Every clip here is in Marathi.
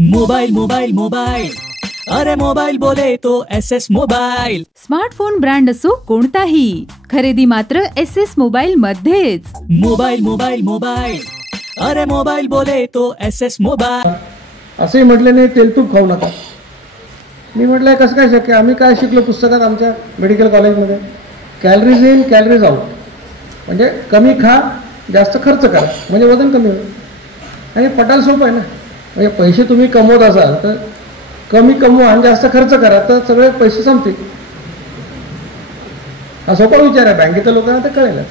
मोबाइल मोबाइल मोबाइल, अरे मोबाइल बोले तो SS मोबाइल. स्मार्टफोन ब्रँड असो कोणताही, खरेदी मात्र SS मोबाइल मध्येच. मोबाइल मोबाइल मोबाइल, अरे मोबाइल बोले तो SS मोबाइल. असे म्हटले नाही तेलतूप खाऊ नका. मी म्हटलं कसं काय शक्य. आम्ही काय शिकलो पुस्तकात आमच्या मेडिकल कॉलेजमध्ये, कॅलरीज इन कॅलरीज आउट. म्हणजे कमी खा जास्त खर्च करा म्हणजे वजन कमी होईल. आणि पटायला सोपं आहे ना. म्हणजे पैसे तुम्ही कमवत असाल तर कमी कमवा आणि जास्त खर्च करा तर सगळे पैसे संपतील. हा सोपा विचार आहे. बँकेच्या लोकांना तर कळेलच.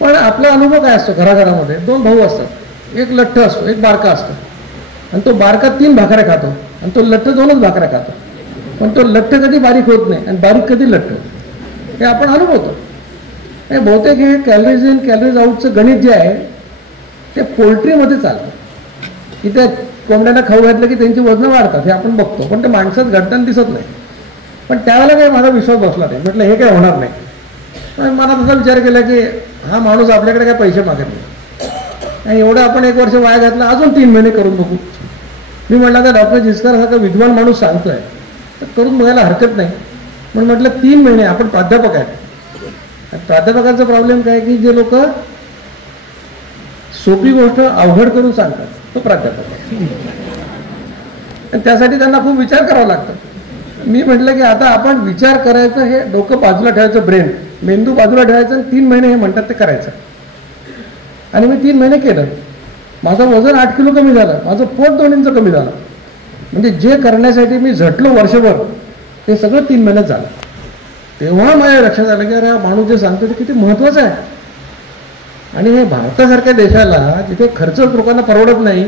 पण आपला अनुभव काय असतो, घराघरामध्ये दोन भाऊ असतात, एक लठ्ठ असतो एक बारका असतो. आणि तो बारका 3 भाकऱ्या खातो आणि तो लठ्ठ 2च भाकऱ्या खातो. पण तो लठ्ठ कधी बारीक होत नाही आणि बारीक कधी लठ्ठ होत हे आपण अनुभवतो. हे बहुतेक हे कॅलरीज इन कॅलरीज आउटचं गणित जे आहे ते पोल्ट्रीमध्ये चालतं. की त्या कोंबड्यांना खाऊ घातलं की त्यांची वजनं वाढतात हे आपण बघतो, पण ते माणसात घडताना दिसत नाही. पण त्यावेळेला काही माझा विश्वास बसला नाही. म्हटलं हे काय होणार नाही. पण मला तसा विचार केला की हा माणूस आपल्याकडे काय पैसे मागत नाही आणि एवढं आपण 1 वर्ष वाया घातलं, अजून 3 महिने करून बघू. मी म्हटलं तर डॉक्टर जिस्कर हा विद्वान माणूस सांगतोय तर करून बघायला हरकत नाही. पण म्हटलं 3 महिने आपण प्राध्यापक आहेत. प्राध्यापकांचा प्रॉब्लेम काय की जे लोक सोपी गोष्ट अवघड करून सांगतात तो प्राध्यापक आहे. आणि त्यासाठी त्यांना खूप विचार करावा लागतो. मी म्हटलं की आता आपण विचार करायचं, हे डोकं बाजूला ठेवायचं, ब्रेन मेंदू बाजूला ठेवायचं आणि 3 महिने हे म्हणतात ते करायचं. आणि मी 3 महिने केलं. माझं वजन 8 किलो कमी झालं, माझं पोट 2 इंच कमी झालं. म्हणजे जे करण्यासाठी मी झटलो वर्षभर ते सगळं 3 महिन्यात झालं. तेव्हा माझ्या लक्षात आलं की अरे हा माणूस जे सांगतो ते किती महत्त्वाचं आहे. आणि हे भारतासारख्या देशाला जिथे खर्च लोकांना परवडत नाही,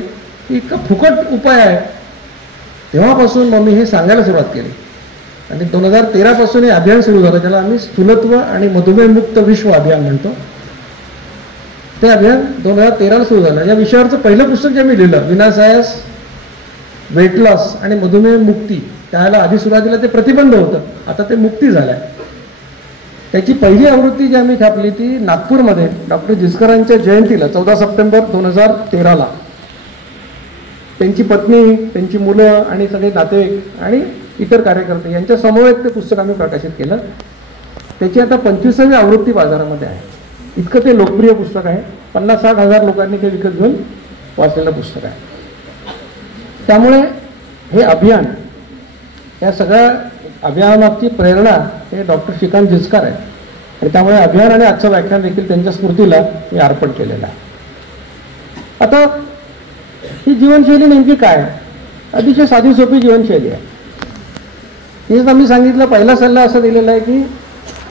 इतका फुकट उपाय आहे. तेव्हापासून मग मी हे सांगायला सुरुवात केली. आणि 2013 पासून हे अभियान सुरू झालं, ज्याला आम्ही स्थूलत्व आणि मधुमेह मुक्त विश्व अभियान म्हणतो. ते अभियान 2013 सुरू झालं. या विषयावरचं पहिलं पुस्तक जे मी लिहिलं, विनासायास वेट लॉस आणि मधुमेह मुक्ती, त्याला आधी सुरुवातीला ते प्रतिबंध होतं, आता ते मुक्ती झालंय. त्याची पहिली आवृत्ती जी आम्ही छापली ती नागपूरमध्ये डॉक्टर जिस्करांच्या जयंतीला 14 सप्टेंबर 2013ला. त्यांची पत्नी, त्यांची मुलं आणि सगळे नातेवाईक आणि इतर कार्यकर्ते यांच्या समवेत ते पुस्तक आम्ही प्रकाशित केलं. त्याची आता 25वी आवृत्ती बाजारामध्ये आहे. इतकं ते लोकप्रिय पुस्तक आहे. 50-60 हजार लोकांनी ते विकत घेऊन वाचलेलं पुस्तक आहे. त्यामुळे हे अभियान, या सगळ्या अभियानाची प्रेरणा हे डॉक्टर श्रीकांत जिचकार आहे. आणि त्यामुळे अभियान आणि आजचं व्याख्यान देखील त्यांच्या स्मृतीला मी अर्पण केलेलं आहे. आता ही जीवनशैली नेमकी काय? अतिशय साधी सोपी जीवनशैली आहे. हेच आम्ही सांगितलं. पहिला सल्ला असा दिलेला आहे की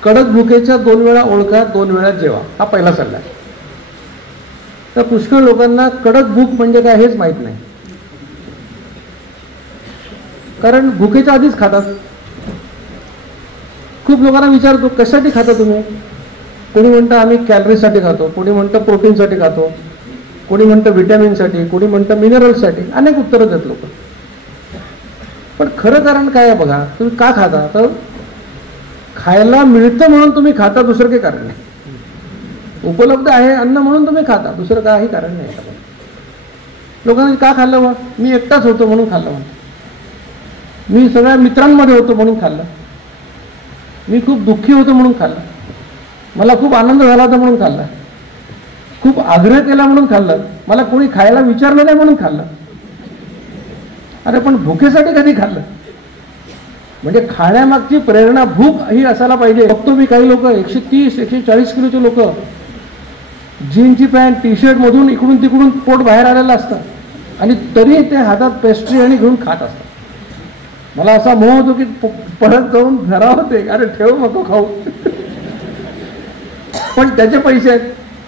कडक भुकेच्या 2 वेळा ओळखा, 2 वेळा जेवा, हा पहिला सल्ला आहे. तर पुष्कळ लोकांना कडक भूक म्हणजे काय हेच माहीत नाही. कारण भुकेच्या आधीच खातात. खूप लोकांना विचारतो कशासाठी खाता तुम्ही? कोणी म्हणतं आम्ही कॅलरीजसाठी खातो, कोणी म्हणतं प्रोटीनसाठी खातो, कोणी म्हणतं व्हिटॅमिनसाठी, कोणी म्हणतं मिनरल्ससाठी. अनेक उत्तरं देत लोक. पण खरं कारण काय आहे बघा. तुम्ही का खाता? तर खायला मिळतं म्हणून तुम्ही खाता, दुसरं काही कारण नाही. उपलब्ध आहे अन्न म्हणून तुम्ही खाता, दुसरं काही कारण नाही. लोकांनी का खाल्लं? बा मी एकटाच होतो म्हणून खाल्लं, मी सगळ्या मित्रांमध्ये होतो म्हणून खाल्लं, मी खूप दुःखी होतो म्हणून खाल्लं, मला खूप आनंद झाला होता म्हणून खाल्ला, खूप आग्रह केला म्हणून खाल्लं, मला कोणी खायला विचारलं नाही म्हणून खाल्लं. अरे पण भुकेसाठी कधी खाल्लं? म्हणजे खाण्यामागची प्रेरणा भूक ही असायला पाहिजे. बघतो मी काही लोक 130-140 किलोचे लोक जीनची पॅन्ट टी शर्ट मधून इकडून तिकडून पोट बाहेर आलेलं असतं आणि तरी ते हातात पेस्ट्री आणि घेऊन खात असतात. मला असा मोह होतो की परत जाऊन घरावर ते अरे ठेव नको खाऊ. पण त्याचे पैसे आहेत,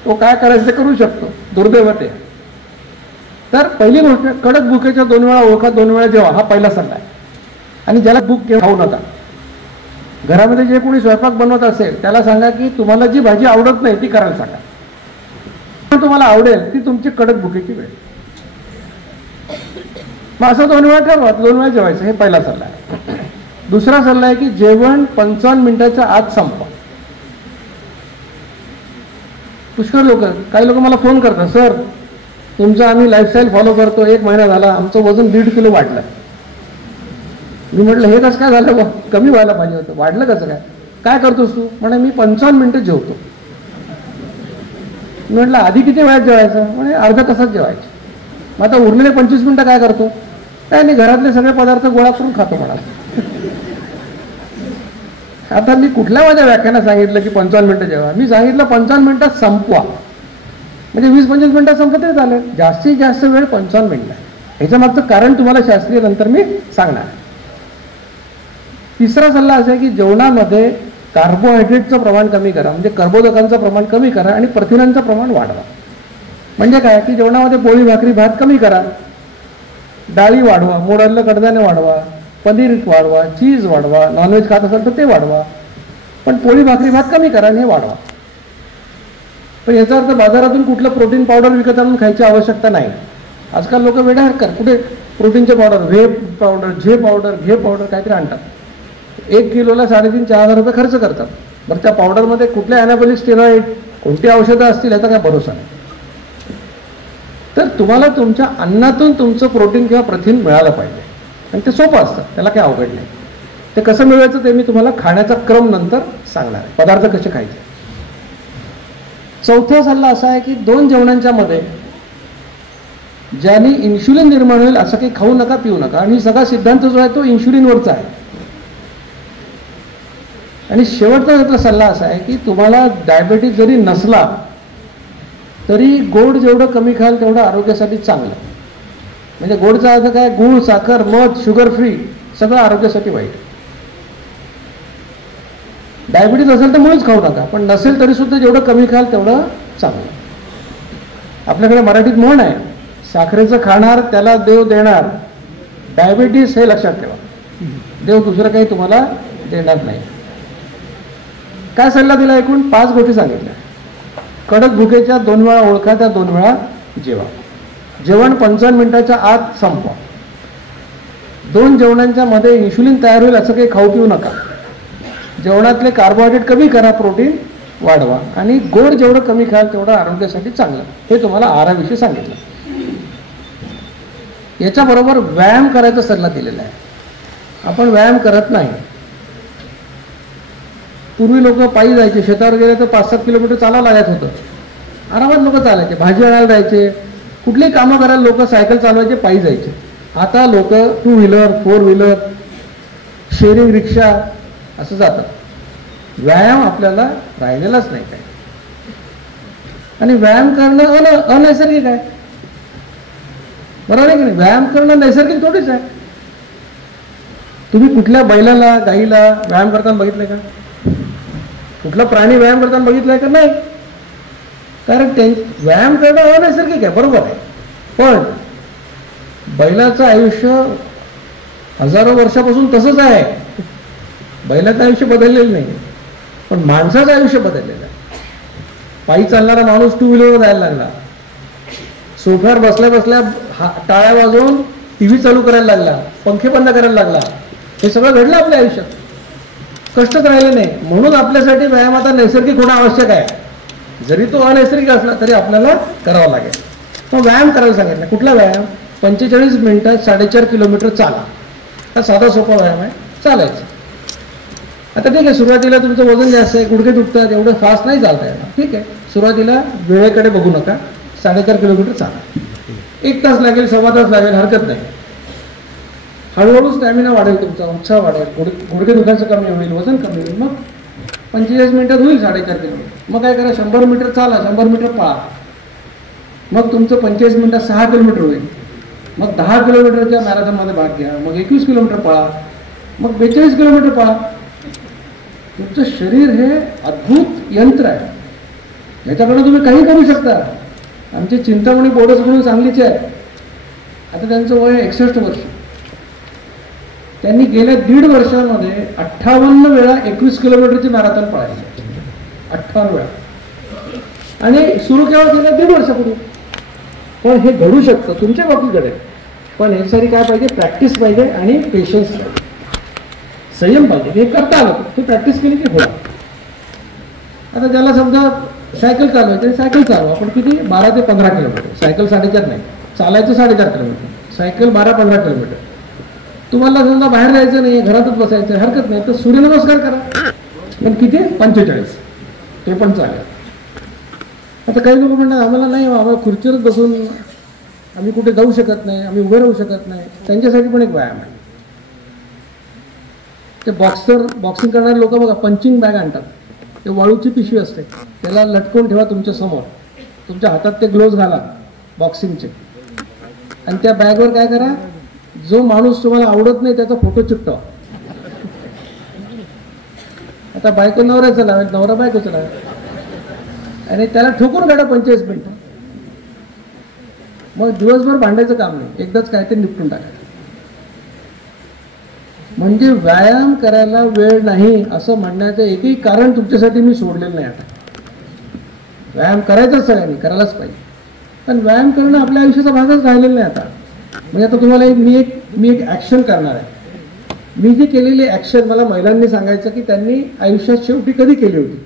तो काय करायचं ते करू शकतो. दुर्दैव ते. तर पहिली गोष्ट, कडक भुकेच्या 2 वेळा ओळखा, 2 वेळा जेवा, हा पहिला सल्ला आहे. आणि ज्याला भूक खाऊ नका. घरामध्ये जे कोणी स्वयंपाक बनवत असेल त्याला सांगा की तुम्हाला जी भाजी आवडत नाही ती करायला सांगा, तुम्हाला आवडेल ती तुमची कडक भुकेची वेळ. मग असं 2 वेळा ठरवा, 2 वेळा जेवायचं, हे पहिला सल्ला आहे. दुसरा सल्ला आहे की जेवण 55 मिनिटाच्या आत संपवा. पुष्कळ लोक, काही लोक मला फोन करतात, सर तुमचं आम्ही लाईफस्टाईल फॉलो करतो, 1 महिना झाला, आमचं वजन 1.5 किलो वाढलं. मी म्हटलं हे कसं काय झालं बा, कमी व्हायला पाहिजे होतं, वाढलं कसं काय, काय करतोस तू? म्हणे मी 55 मिनिटं जेवतो. मी म्हटलं आधी किती वेळात जेवायचं? म्हणे अर्ध्या तासात जेवायचं. मग आता उरलेले 25 मिनिटं काय करतो? काय नाही, घरातले सगळे पदार्थ गोळा करून खातो म्हणा. आता मी कुठल्या माझ्या व्याख्यानात सांगितलं की 55 मिनिटं जेवा? मी सांगितलं 55 मिनिटात संपवा, म्हणजे 20-25 मिनिटात संपत चालेल. जास्तीत जास्त वेळ 55 मिनिटं. ह्याच्या मागचं कारण तुम्हाला शास्त्रीय नंतर मी सांगणार. तिसरा सल्ला असा आहे की जेवणामध्ये कार्बोहायड्रेटचं प्रमाण कमी करा, म्हणजे कर्बोदकांचं प्रमाण कमी करा आणि प्रथिनांचं प्रमाण वाढवा. म्हणजे काय की जेवणामध्ये पोळी भाकरी भात कमी करा, डाळी वाढवा, मोडातलं कडधान्य वाढवा, पनीर वाढवा, चीज वाढवा, नॉनव्हेज खात असाल तर ते वाढवा, पण पोळी भाकरी भात कमी करा आणि हे वाढवा. पण याचा अर्थ बाजारातून कुठलं प्रोटीन पावडर विकत आणून खायची आवश्यकता नाही. आजकाल लोक वेड्या हरकत कुठे प्रोटीनचे पावडर, व्हे पावडर, झे पावडर, घे पावडर काहीतरी आणतात. 1 किलोला 3,500-4,000 रुपये खर्च करतात. बरं त्या पावडरमध्ये कुठल्या ॲनाबॉलिक स्टेरॉइड, कोणती औषधं असतील याचा काय भरोसा नाही. तर तुम्हाला तुमच्या अन्नातून तुमचं प्रोटीन किंवा प्रथिन मिळालं पाहिजे आणि ते सोपं असतं, त्याला काही अवघड नाही. ते कसं मिळवायचं ते मी तुम्हाला खाण्याचा क्रम नंतर सांगणार आहे, पदार्थ कसे खायचे. चौथा सल्ला असा आहे की 2 जेवणांच्या मध्ये ज्याने इन्शुलिन निर्माण होईल असं काही खाऊ नका, पिऊ नका. आणि सगळा सिद्धांत जो आहे तो इन्शुलिनवरचा आहे. आणि शेवटचा त्याचा सल्ला असा आहे की तुम्हाला डायबेटीस जरी नसला तरी गोड जेवढं कमी खाल तेवढं आरोग्यासाठी चांगलं. म्हणजे गोडचा अर्थ काय, गूळ, साखर, मध, शुगर फ्री सगळं आरोग्यासाठी वाईट. डायबिटीज असेल तर मुळेच खाऊ नका, पण नसेल तरी सुद्धा जेवढं कमी खाल तेवढं चांगलं. आपल्याकडे मराठीत म्हण आहे, साखरेचं खाणार त्याला देव देणार. डायबिटीस हे लक्षात ठेवा, देव दुसरं काही तुम्हाला देणार नाही. काय सल्ला दिला? एकूण 5 गोष्टी सांगितल्या. कडक भुकेच्या 2 वेळा ओळखा, त्या 2 वेळा जेवा. जेवण 55 मिनिटाच्या आत संपवा. 2 जेवणांच्या मध्ये इन्शुलिन तयार होईल असं काही खाऊ पिऊ नका. जेवणातले कार्बोहायड्रेट कमी करा, प्रोटीन वाढवा. आणि गोड जेवढं कमी खाल तेवढं आरोग्यासाठी चांगलं. हे तुम्हाला आहाराविषयी सांगितलं. याच्याबरोबर व्यायाम करायचा सल्ला दिलेला आहे. आपण व्यायाम करत नाही. पूर्वी लोक पायी जायचे, शेतावर गेले तर 5-7 किलोमीटर चालावं लागत होतं. आरामात लोक चालायचे, भाजी आणायला जायचे, कुठलीही कामं करायला लोक सायकल चालवायचे, पायी जायचे. आता लोक 2 व्हीलर, 4 व्हीलर, शेअरिंग रिक्षा असं जातात. व्यायाम आपल्याला राहिलेलाच नाही काय. आणि व्यायाम करणं अनैसर्गिक आहे, बरोबर आहे की नाही? व्यायाम करणं नैसर्गिक थोडीच आहे. तुम्ही कुठल्या बैलाला, गाईला व्यायाम करताना बघितलंय का? कुठला प्राणी व्यायाम करताना बघितलाय का? नाही. कारण व्यायाम करणं अनैसर्गिक आहे, बरोबर आहे. पण बैलाचं आयुष्य हजारो वर्षापासून तसंच आहे. बैलाचं आयुष्य बदललेलं नाही, पण माणसाचं आयुष्य बदललेलं आहे. पायी चालणारा माणूस 2 व्हीलरवर जायला लागला, सोफ्यावर बसल्या बसल्या टाळ्या वाजवून TV चालू करायला लागला, पंखे बंद करायला लागला. हे सगळं घडलं आपल्या आयुष्यात. कष्टच राहिले नाही. म्हणून आपल्यासाठी व्यायाम आता नैसर्गिक होणं आवश्यक आहे. जरी तो अनैसर्गिक असला तरी आपल्याला करावा लागेल. मग व्यायाम करायला सांगितलं. कुठला व्यायाम? 45 मिनिटात 4.5 किलोमीटर चाला. हा साधा सोपा व्यायाम आहे, चालायचं. आता ठीक आहे, सुरुवातीला तुमचं वजन जास्त आहे, गुडघे दुखतात, एवढं फास्ट नाही चालता येणार. ठीक आहे, सुरुवातीला वेळेकडे बघू नका, 4.5 किलोमीटर चाला. 1 तास लागेल, 1.25 तास लागेल, हरकत नाही. हळूहळू स्टॅमिना वाढेल, तुमचा उत्साह वाढेल, गुडघे दुखायचं कमी होईल, वजन कमी होईल. मग 45 मिनिटात होईल 4.5 किलोमीटर. मग काय करा, 100 मीटर चाला, 100 मीटर पळा. मग तुमचं 45 मिनिटात 6 किलोमीटर होईल. मग 10 किलोमीटरच्या मॅरेथॉनमध्ये भाग घ्या. मग 21 किलोमीटर पळा. मग 42 किलोमीटर पळा. तुमचं शरीर हे अद्भुत यंत्र आहे, याच्याकडे तुम्ही काही करू शकता. आमचे चिंतामणी बोडस म्हणून सांगलीचे आहे, आता त्यांचं वय 61 वर्ष. त्यांनी गेल्या 1.5 वर्षामध्ये 58 वेळा 21 किलोमीटरची मॅरेथॉन पळाली. 58 वेळा. आणि सुरू केव्हा केलं? 1.5 वर्षापूर्वी. पण हे घडू शकतं, तुमच्या बाबतीत घडेल. पण यासाठी काय पाहिजे? प्रॅक्टिस पाहिजे आणि पेशन्स पाहिजे, संयम पाहिजे. हे करता आलं, तू प्रॅक्टिस केली की होईल. आता ज्याला समजा सायकल चालवायची, सायकल चालवा आपण किती 12 ते 15 किलोमीटर, सायकल 4.5 नाही, चालायचं 4.5 किलोमीटर, सायकल 12-15 किलोमीटर. तुम्हाला समजा बाहेर जायचं नाही, घरातच बसायचं, हरकत नाही, तर सूर्यनमस्कार करा, पण किती 45, ते पण चालेल. आता काही लोक म्हणतात आम्हाला नाही, आम्हाला खुर्चीवरच बसून आम्ही कुठे जाऊ शकत नाही, आम्ही उभे राहू शकत नाही, त्यांच्यासाठी पण एक व्यायाम आहे. ते बॉक्सिंग करणारे लोक बघा पंचिंग बॅग आणतात, ते वाळूची पिशवी असते, त्याला लटकवून ठेवा तुमच्या समोर, तुमच्या हातात ते ग्लोव्ज घाला बॉक्सिंगचे, आणि त्या बॅगवर काय करा, जो माणूस तुम्हाला आवडत नाही त्याचा फोटो चिकटवा. आता बायको नवऱ्याचं लावेल, नवरा बायकोचं लावेल, आणि त्याला ठोकून काढा 45 मिनिटं. मग दिवसभर भांडायचं काम नाही, एकदाच काहीतरी निपटून टाकायचं. म्हणजे व्यायाम करायला वेळ नाही असं म्हणण्याचं एकही कारण तुमच्यासाठी मी सोडलेलं नाही. आता व्यायाम करायचाच सगळ्यांनी, करायलाच पाहिजे, पण व्यायाम करणं आपल्या आयुष्याचा भागच राहिलेला नाही. आता म्हणजे आता तुम्हाला मी एक ॲक्शन करणार आहे. मी जी केलेली ॲक्शन मला महिलांनी सांगायचं की त्यांनी आयुष्यात शेवटी कधी केली होती.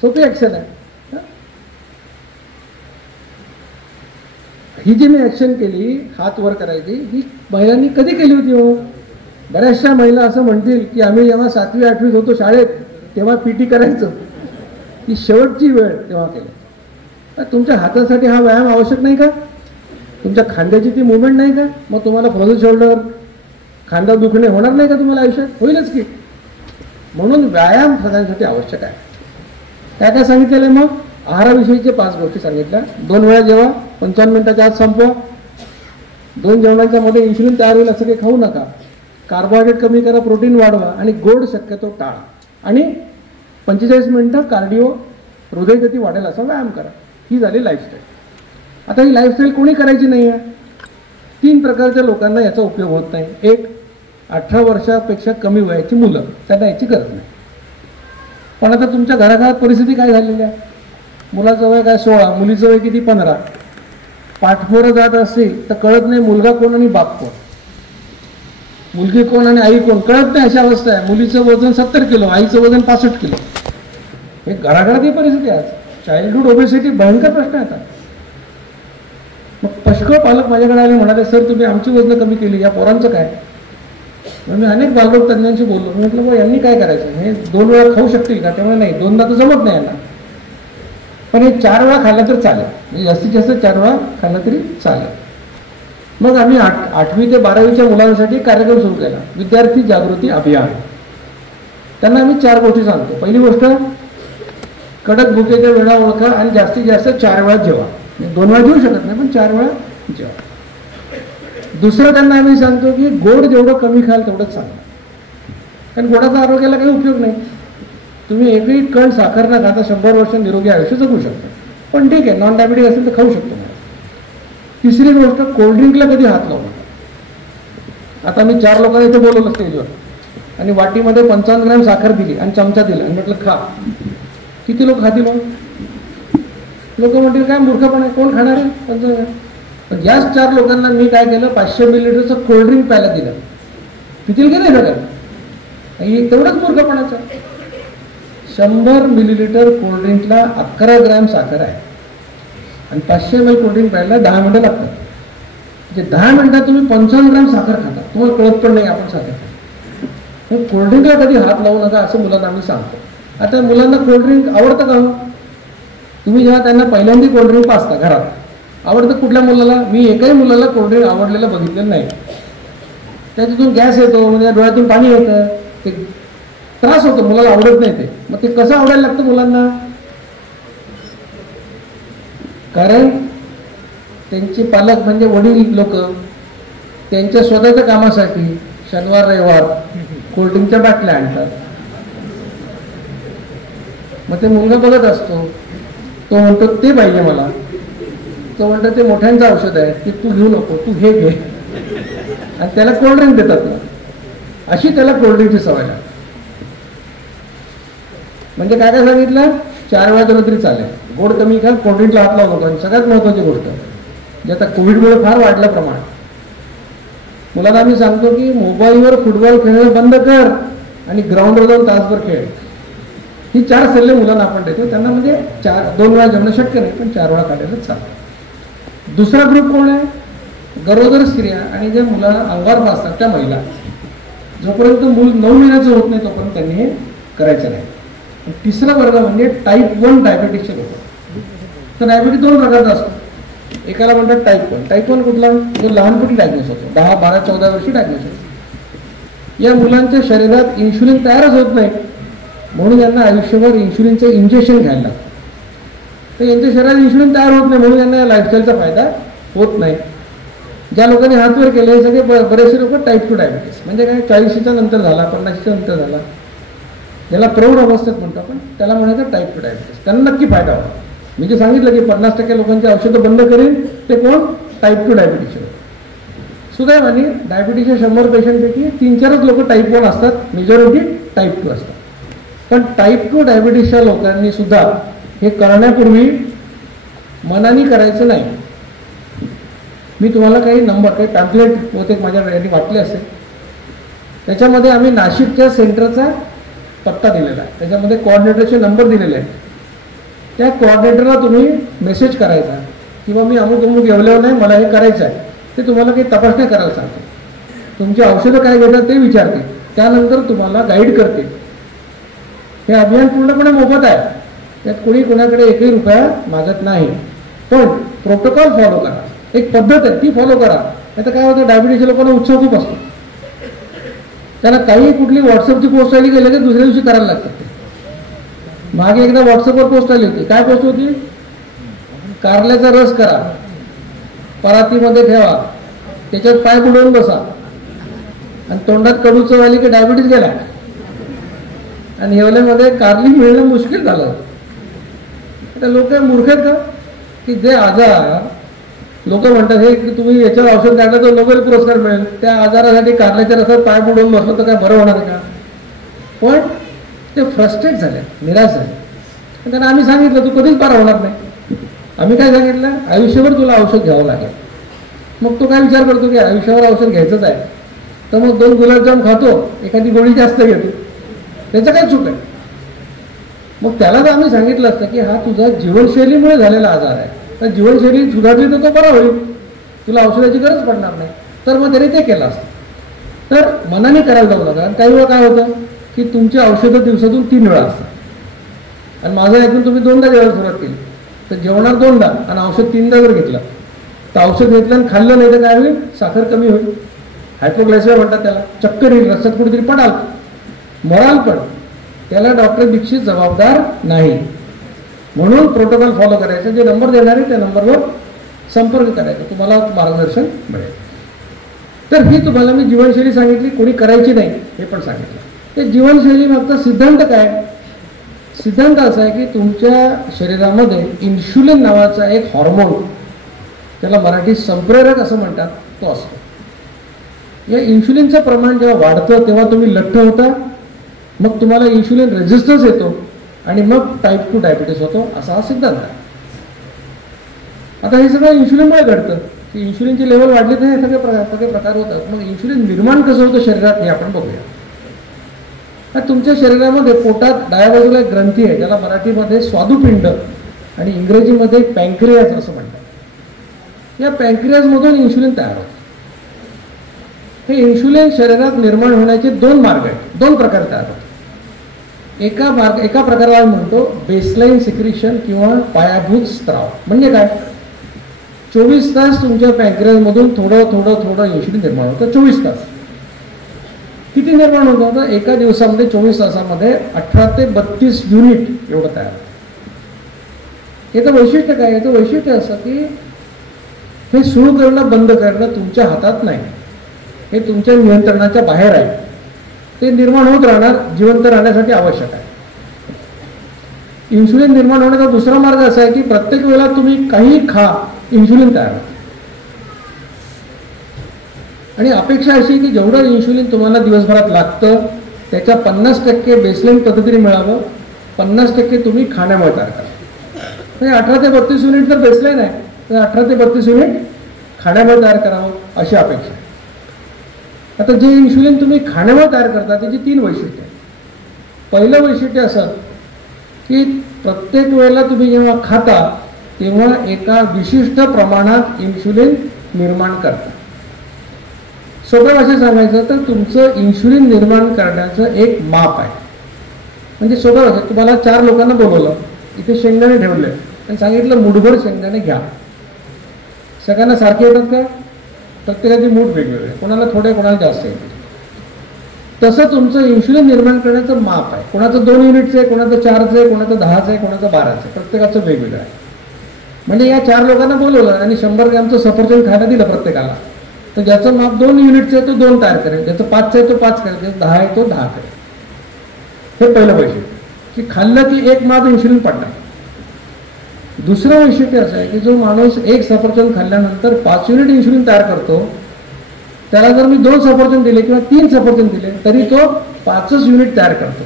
सोपी ॲक्शन आहे. ही जी मी ॲक्शन केली, हात वर करायची, ही महिलांनी कधी केली होती हो? बऱ्याचशा महिला असं म्हणतील की आम्ही जेव्हा 7वी 8वीत होतो शाळेत तेव्हा पीटी करायचं, ही शेवटची वेळ तेव्हा केलं. तुमच्या हातासाठी हा व्यायाम आवश्यक नाही का? तुमच्या खांद्याची ती मुवमेंट नाही का? मग तुम्हाला फ्रोझन शोल्डर, खांदा दुखणे होणार नाही का तुम्हाला आयुष्यात? होईलच की. म्हणून व्यायाम सगळ्यांसाठी आवश्यक आहे. काय काय सांगितलेलं आहे? मग आहाराविषयीचे 5 गोष्टी सांगितल्या. 2 वेळा जेवा, 55 मिनिटाच्या आत संपवा. 2 जेवणाच्या मध्ये इन्शुलिन तयार होईल असं काही खाऊ नका. कार्बोहायड्रेट कमी करा, प्रोटीन वाढवा, आणि गोड शक्यतो टाळा. आणि 45 मिनिटं कार्डिओ, हृदयगती वाढेल असा व्यायाम करा. ही झाली लाईफस्टाईल. आता ही लाईफस्टाईल कोणी करायची नाही आहे. 3 प्रकारच्या लोकांना याचा उपयोग होत नाही. एक, 18 वर्षापेक्षा कमी वयाची मुलं, त्यांना याची गरज नाही. पण आता तुमच्या घराघरात परिस्थिती काय झालेली आहे? मुलाचं वय काय 16, मुलीचं वय किती 15. पाठपोरं जात असेल तर कळत नाही मुलगा कोण आणि बाप कोण, मुलगी कोण आणि आई कोण, कळत नाही अशी अवस्था आहे. मुलीचं वजन 70 किलो, आईचं वजन 65 किलो. हे घराघरात ही परिस्थिती आहे. चाइल्डहुड ओबेसिटी भयंकर प्रश्न येतात. मग पशुकळ पालक माझ्याकडे आले, म्हणाले सर तुम्ही आमची वजन कमी केली, या पोरांचं काय? मी अनेक बालरोग तज्ञांशी बोललो. मी म्हटलं बघ यांनी काय करायचं, हे 2 वेळा खाऊ शकतील का? त्यामुळे नाही, 2दा तर जमत नाही यांना, पण हे 4 वेळा खाल्लं तर चालेल, म्हणजे जास्तीत जास्त 4 वेळा खाल्लं तरी चालेल. मग आम्ही 8वी ते 12वीच्या मुलांसाठी कार्यक्रम सुरू केला, विद्यार्थी जागृती अभियान. त्यांना आम्ही 4 गोष्टी सांगतो. पहिली गोष्ट, कडक भुकेच्या वेळा ओळखा आणि जास्तीत जास्त 4 वेळा जेवा. 2 वेळा जेवू शकत नाही, पण 4 वेळा जेवा. दुसरं त्यांना आम्ही सांगतो की गोड जेवढं कमी खाल तेवढंच चांगलं, कारण गोडाचा आरोग्याला काही उपयोग नाही. तुम्ही एकही कण साखर न खाता 100 वर्ष निरोगी आयुष्य जगू शकता, पण ठीक आहे, नॉन डायबिटिक असेल तर खाऊ शकतो. तिसरी गोष्ट, कोल्ड्रिंकला कधी हात लावू नका. आता मी 4 लोकांना इथे बोलवलं स्टेजवर, आणि वाटीमध्ये 55 ग्रॅम साखर दिली आणि चमचा दिला आणि म्हटलं खा. किती लोक खातील? लोक म्हणतील काय मूर्खपण आहे, कोण खाणार आहे 55 ग्रॅम? पण याच 4 लोकांना मी काय केलं, 500 मिलीलिटरचं कोल्ड्रिंक प्यायला दिलं. पितील की नाही सगळं? तेवढंच मूर्खपणाचं. 100 मिलीलिटर कोल्ड्रिंकला 11 ग्रॅम साखर आहे, आणि 500 ml कोल्ड्रिंक प्यायला 10 मिनिटं लागतात. म्हणजे 10 मिनिटात तुम्ही 55 ग्रॅम साखर खाता, तुम्हाला कळत पण नाही आपण साखर खातो. कोल्ड्रिंकला कधी हात लावू नका असं मुलांना आम्ही सांगतो. आता मुलांना कोल्ड्रिंक आवडतं का? तुम्ही जेव्हा त्यांना पहिल्यांदा कोल्ड्रिंक पाजता घरात, आवडतं कुठल्या मुलाला? मी एकही मुलाला कोल्ड्रिंक आवडलेलं बघितलेलं नाही. त्याच्यातून गॅस येतो, म्हणजे डोळ्यातून पाणी येतं, ते त्रास होतो, मुलाला आवडत नाही ते. मग ते कसं आवडायला लागतं मुलांना? कारण त्यांचे पालक म्हणजे वडील लोक त्यांच्या स्वतःच्या कामासाठी शनिवार रविवार कोल्ड्रिंकच्या बाटल्या आणतात. मग ते मुलगा बघत असतो, तो म्हणतो ते पाहिजे मला. तो म्हणतो ते मोठ्यांचं औषध आहे, ते तू घेऊ नको, तू हे घे, आणि त्याला कोल्ड्रिंक देतात ना. अशी त्याला कोल्ड्रिंकची सवय लागते. म्हणजे काय काय सांगितलं? 4 वेळा दिलं तरी चालेल, गोड कमी खा, कोल्ड्रिंकला हात लावू नको. आणि सगळ्यात महत्त्वाची गोष्ट, जे आता कोविडमुळे फार वाढलं प्रमाण, मुलांना आम्ही सांगतो की मोबाईलवर फुटबॉल खेळणं बंद कर आणि ग्राउंडवर जाऊन तासभर खेळ. ही 4 सल्ले मुलांना आपण देतो. त्यांना म्हणजे 2 वेळा जेवणं शक्य नाही, पण 4 वेळा काढायला चालतं. दुसरा ग्रुप कोण आहे? गरोदर स्त्रिया आणि ज्या मुलांना अंगावर असतात त्या महिला. जोपर्यंत मूल 9 महिन्याचं होत नाही तोपर्यंत त्यांनी हे करायचं नाही. तिसरा वर्ग म्हणजे टाईप 1 डायबिटीसचे लोक. तर डायबिटीस 2 प्रकारचा असतो. एकाला म्हणतात टाईप 1. टाईप 1 कुठला? जो लहानपणी डायग्नोस होतो, 10, 12, 14 वर्षी डायग्नोस होतो. या मुलांच्या शरीरात इन्शुलिन तयारच होत नाही, म्हणून यांना आयुष्यभर इन्शुलिनचं इंजेक्शन घ्यायला लागतं. तर यांच्या शरीरात इन्शुलिन तयार होत नाही, म्हणून यांना या लाईफस्टाईलचा फायदा होत नाही. ज्या लोकांनी हातवर केले हे सगळे बरेचसे लोक टाईप 2 डायबिटीस म्हणजे काय, 40च्या नंतर झाला, 50च्या नंतर झाला, ज्याला प्रौढ अवस्थेत म्हणतो आपण, त्याला म्हणायचं टाईप 2 डायबिटीस. त्यांना नक्की फायदा होतो. मी जे सांगितलं की 50% लोकांची औषधं बंद करेन, ते कोण? Type 2 diabetes. सुदैवाने डायबिटीसच्या 100 पेशंटपैकी 3-4च लोक टाईप 1 असतात, मेजॉरिटी टाईप 2 असतात. पण टाईप 2 डायबिटीसच्या लोकांनी सुद्धा हे करण्यापूर्वी मनाने करायचं नाही. मी तुम्हाला काही नंबर, काही पॅम्पलेट बहुतेक माझ्या यांनी वाटले असेल, त्याच्यामध्ये आम्ही नाशिकच्या सेंटरचा पत्ता दिलेला आहे, त्याच्यामध्ये कोऑर्डिनेटरचे नंबर दिलेले आहेत. त्या कोऑर्डिनेटरला तुम्ही मेसेज करायचा किंवा मी अमुक येवल्यावर नाही, मला हे करायचं आहे. ते तुम्हाला काही तपासण्या करायला सांगते, तुमची औषधं काय घेतात ते विचारते, त्यानंतर तुम्हाला गाईड करते. हे अभियान पूर्णपणे मोफत आहे, त्यात कोणी कोणाकडे 1ही रुपया मागत नाही. पण प्रोटोकॉल फॉलो करा, एक पद्धत आहे ती फॉलो करा. आता काय होतं, डायबिटीसच्या लोकांना उत्साह खूप असतो. त्यांना काही कुठली व्हॉट्सअपची पोस्ट आली गेली की दुसऱ्या दिवशी करायला लागतात. मागे एकदा व्हॉट्सअपवर पोस्ट आली होती. काय पोस्ट होती? कारल्याचा रस करा, परातीमध्ये ठेवा, त्याच्यात पाय बुडवून बसा आणि तोंडात कडू चव आली की डायबिटीस गेला. आणि येवल्यामध्ये कारली मिळणं मुश्किल झालं. आता लोक मूर्ख आहेत का की जे आजार लोक म्हणतात हे की तुम्ही याच्यावर औषध काढलं तर नोबेल पुरस्कार मिळेल, त्या आजारासाठी कारल्याच्या रसात पाय बुडवून बसलं तर काय बरं होणार आहे का? पण ते फ्रस्ट्रेट झाले, निराश झाले. त्यांना आम्ही सांगितलं तू कधीच बरा होणार नाही. आम्ही काय सांगितलं, आयुष्यभर तुला औषध घ्यावं लागेल. मग तो काय विचार करतो की आयुष्यावर औषध घ्यायचंच आहे, तर मग 2 गुलाबजाम खातो, एखादी गोळी जास्त घेतो, त्याचं काय चूक आहे? मग त्याला जर आम्ही सांगितलं असतं की हा तुझा जीवनशैलीमुळे झालेला आजार आहे, तर जीवनशैली सुधारली तर तो बरा होईल, तुला औषधाची गरज पडणार नाही, तर मग त्याने ते केलं असतं. तर मनाने करायला जाऊ नका. काही वेळा काय होतं की तुमची औषधं दिवसातून 3 वेळा असतात आणि माझं ऐकून तुम्ही 2दा जेवायला सुरुवात केली, तर जेवणार 2दा आणि औषध 3दा जर घेतलं तर औषध घेतलं आणि खाल्लं नाही तर काय होईल? साखर कमी होईल, हायपोग्लायसेमिया म्हणतात त्याला, चक्कर येईल, रस्त्यात कुठेतरी पडाल, मराल. पण त्याला डॉक्टर दीक्षित जबाबदार नाही. म्हणून प्रोटोकॉल फॉलो करायचं. जे नंबर देणार आहे त्या नंबरवर संपर्क करायचा, तुम्हाला मार्गदर्शन मिळेल. तर ही तुम्हाला मी जीवनशैली सांगितली, कोणी करायची नाही हे पण सांगितलं. ते जीवनशैली मागचा सिद्धांत काय? सिद्धांत असा आहे की तुमच्या शरीरामध्ये इन्शुलिन नावाचा एक हॉर्मोन, त्याला मराठीत संप्रेरक असं म्हणतात, तो असतो. या इन्शुलिनचं प्रमाण जेव्हा वाढतं तेव्हा तुम्ही लठ्ठ होता, मग तुम्हाला इन्शुलिन रेझिस्टन्स येतो आणि मग टाईप 2 डायबिटीस होतो, असा हा सिद्धांत आहे. आता हे सगळं इन्शुलिनमुळे घडतं की इन्शुलिनची लेवल वाढली तर हे सगळे प्रकार होतात. मग इन्शुलिन निर्माण कसं होतं शरीरात हे आपण बघूया. तुमच्या शरीरामध्ये पोटात डाव्या बाजूला एक ग्रंथी आहे, ज्याला मराठीमध्ये स्वादुपिंड आणि इंग्रजीमध्ये पॅन्क्रियाज असं म्हणतात. या पॅन्क्रियाजमधून इन्शुलिन तयार होतं. हे इन्शुलिन शरीरात निर्माण होण्याचे 2 मार्ग आहेत, 2 प्रकार तयार होतात. एका प्रकाराला म्हणतो बेसलाईन सिक्रिशन किंवा पायाभूत स्त्राव. म्हणजे काय? 24 तास तुमच्या पॅन्क्रियाजमधून थोडं थोडं थोडं इन्शुलिन निर्माण होतं. 24 तास. किती निर्माण होतं? तर एका दिवसामध्ये 24 तासामध्ये 18 ते 32 युनिट एवढं तयार होतं. याचं वैशिष्ट्य काय? याचं वैशिष्ट्य असं की हे सुरू करणं बंद करणं तुमच्या हातात नाही, हे तुमच्या नियंत्रणाच्या बाहेर आहे. ते निर्माण होत राहणार, जिवंत राहण्यासाठी आवश्यक आहे. इन्शुलिन निर्माण होण्याचा दुसरा मार्ग असा आहे की प्रत्येक वेळेला तुम्ही काही खा, इन्शुलिन तयार होतं. आणि अपेक्षा अशी की जेवढं इन्शुलिन तुम्हाला दिवसभरात लागतं त्याच्या 50% बेसलाईन पद्धतीने मिळावं, 50% तुम्ही खाण्यामुळे तयार करा. म्हणजे 18 ते 32 युनिट जर बेसलाईन आहे तर 18 ते 32 युनिट खाण्यामुळे तयार करावं अशी अपेक्षा आहे. आता जे इन्शुलिन तुम्ही खाण्यामुळे तयार करता त्याची 3 वैशिष्ट्ये आहेत. पहिलं वैशिष्ट्य असं की प्रत्येक वेळेला तुम्ही जेव्हा खाता तेव्हा एका विशिष्ट प्रमाणात इन्शुलिन निर्माण करता. सोप्या भाषेत सांगायचं तर तुमचं इन्शुलिन निर्माण करण्याचं एक माप आहे. म्हणजे सोप्या भाषेत तुम्हाला 4 लोकांना बोलवलं, इथे शेंगदाणे ठेवले आणि सांगितलं मुठभर शेंगदाणे घ्या. सगळ्यांना सारखे येतात का? प्रत्येकाची मूठ वेगवेगळे, कोणाला थोडे कोणाला जास्त येते. तसं तुमचं इन्शुलिन निर्माण करण्याचं माप आहे. कोणाचं 2 युनिटचं आहे, कोणाचं 4चं आहे, कोणाचं 10चं आहे, कोणाचं 12चं आहे. प्रत्येकाचं वेगवेगळं आहे. म्हणजे या 4 लोकांना बोलवलं आणि 100 ग्रॅमचं सफरचंद खायला दिलं प्रत्येकाला, तर ज्याचं माप 2 युनिटचं आहे तो 2 तयार करेल, ज्याचं 5चं आहे तो 5 करेल, ज्याचं 10 आहे तो 10 करेल. हे पहिलं वैशिष्ट्य की खाल्लं की एक माप इन्शुलिन पडणार. दुसरं वैशिष्ट्य असं आहे की जो माणूस एक सफरचंद खाल्ल्यानंतर 5 युनिट इन्शुलिन तयार करतो, त्याला जर मी 2 सफरचंद दिले किंवा 3 सफरचंद दिले तरी तो 5च युनिट तयार करतो.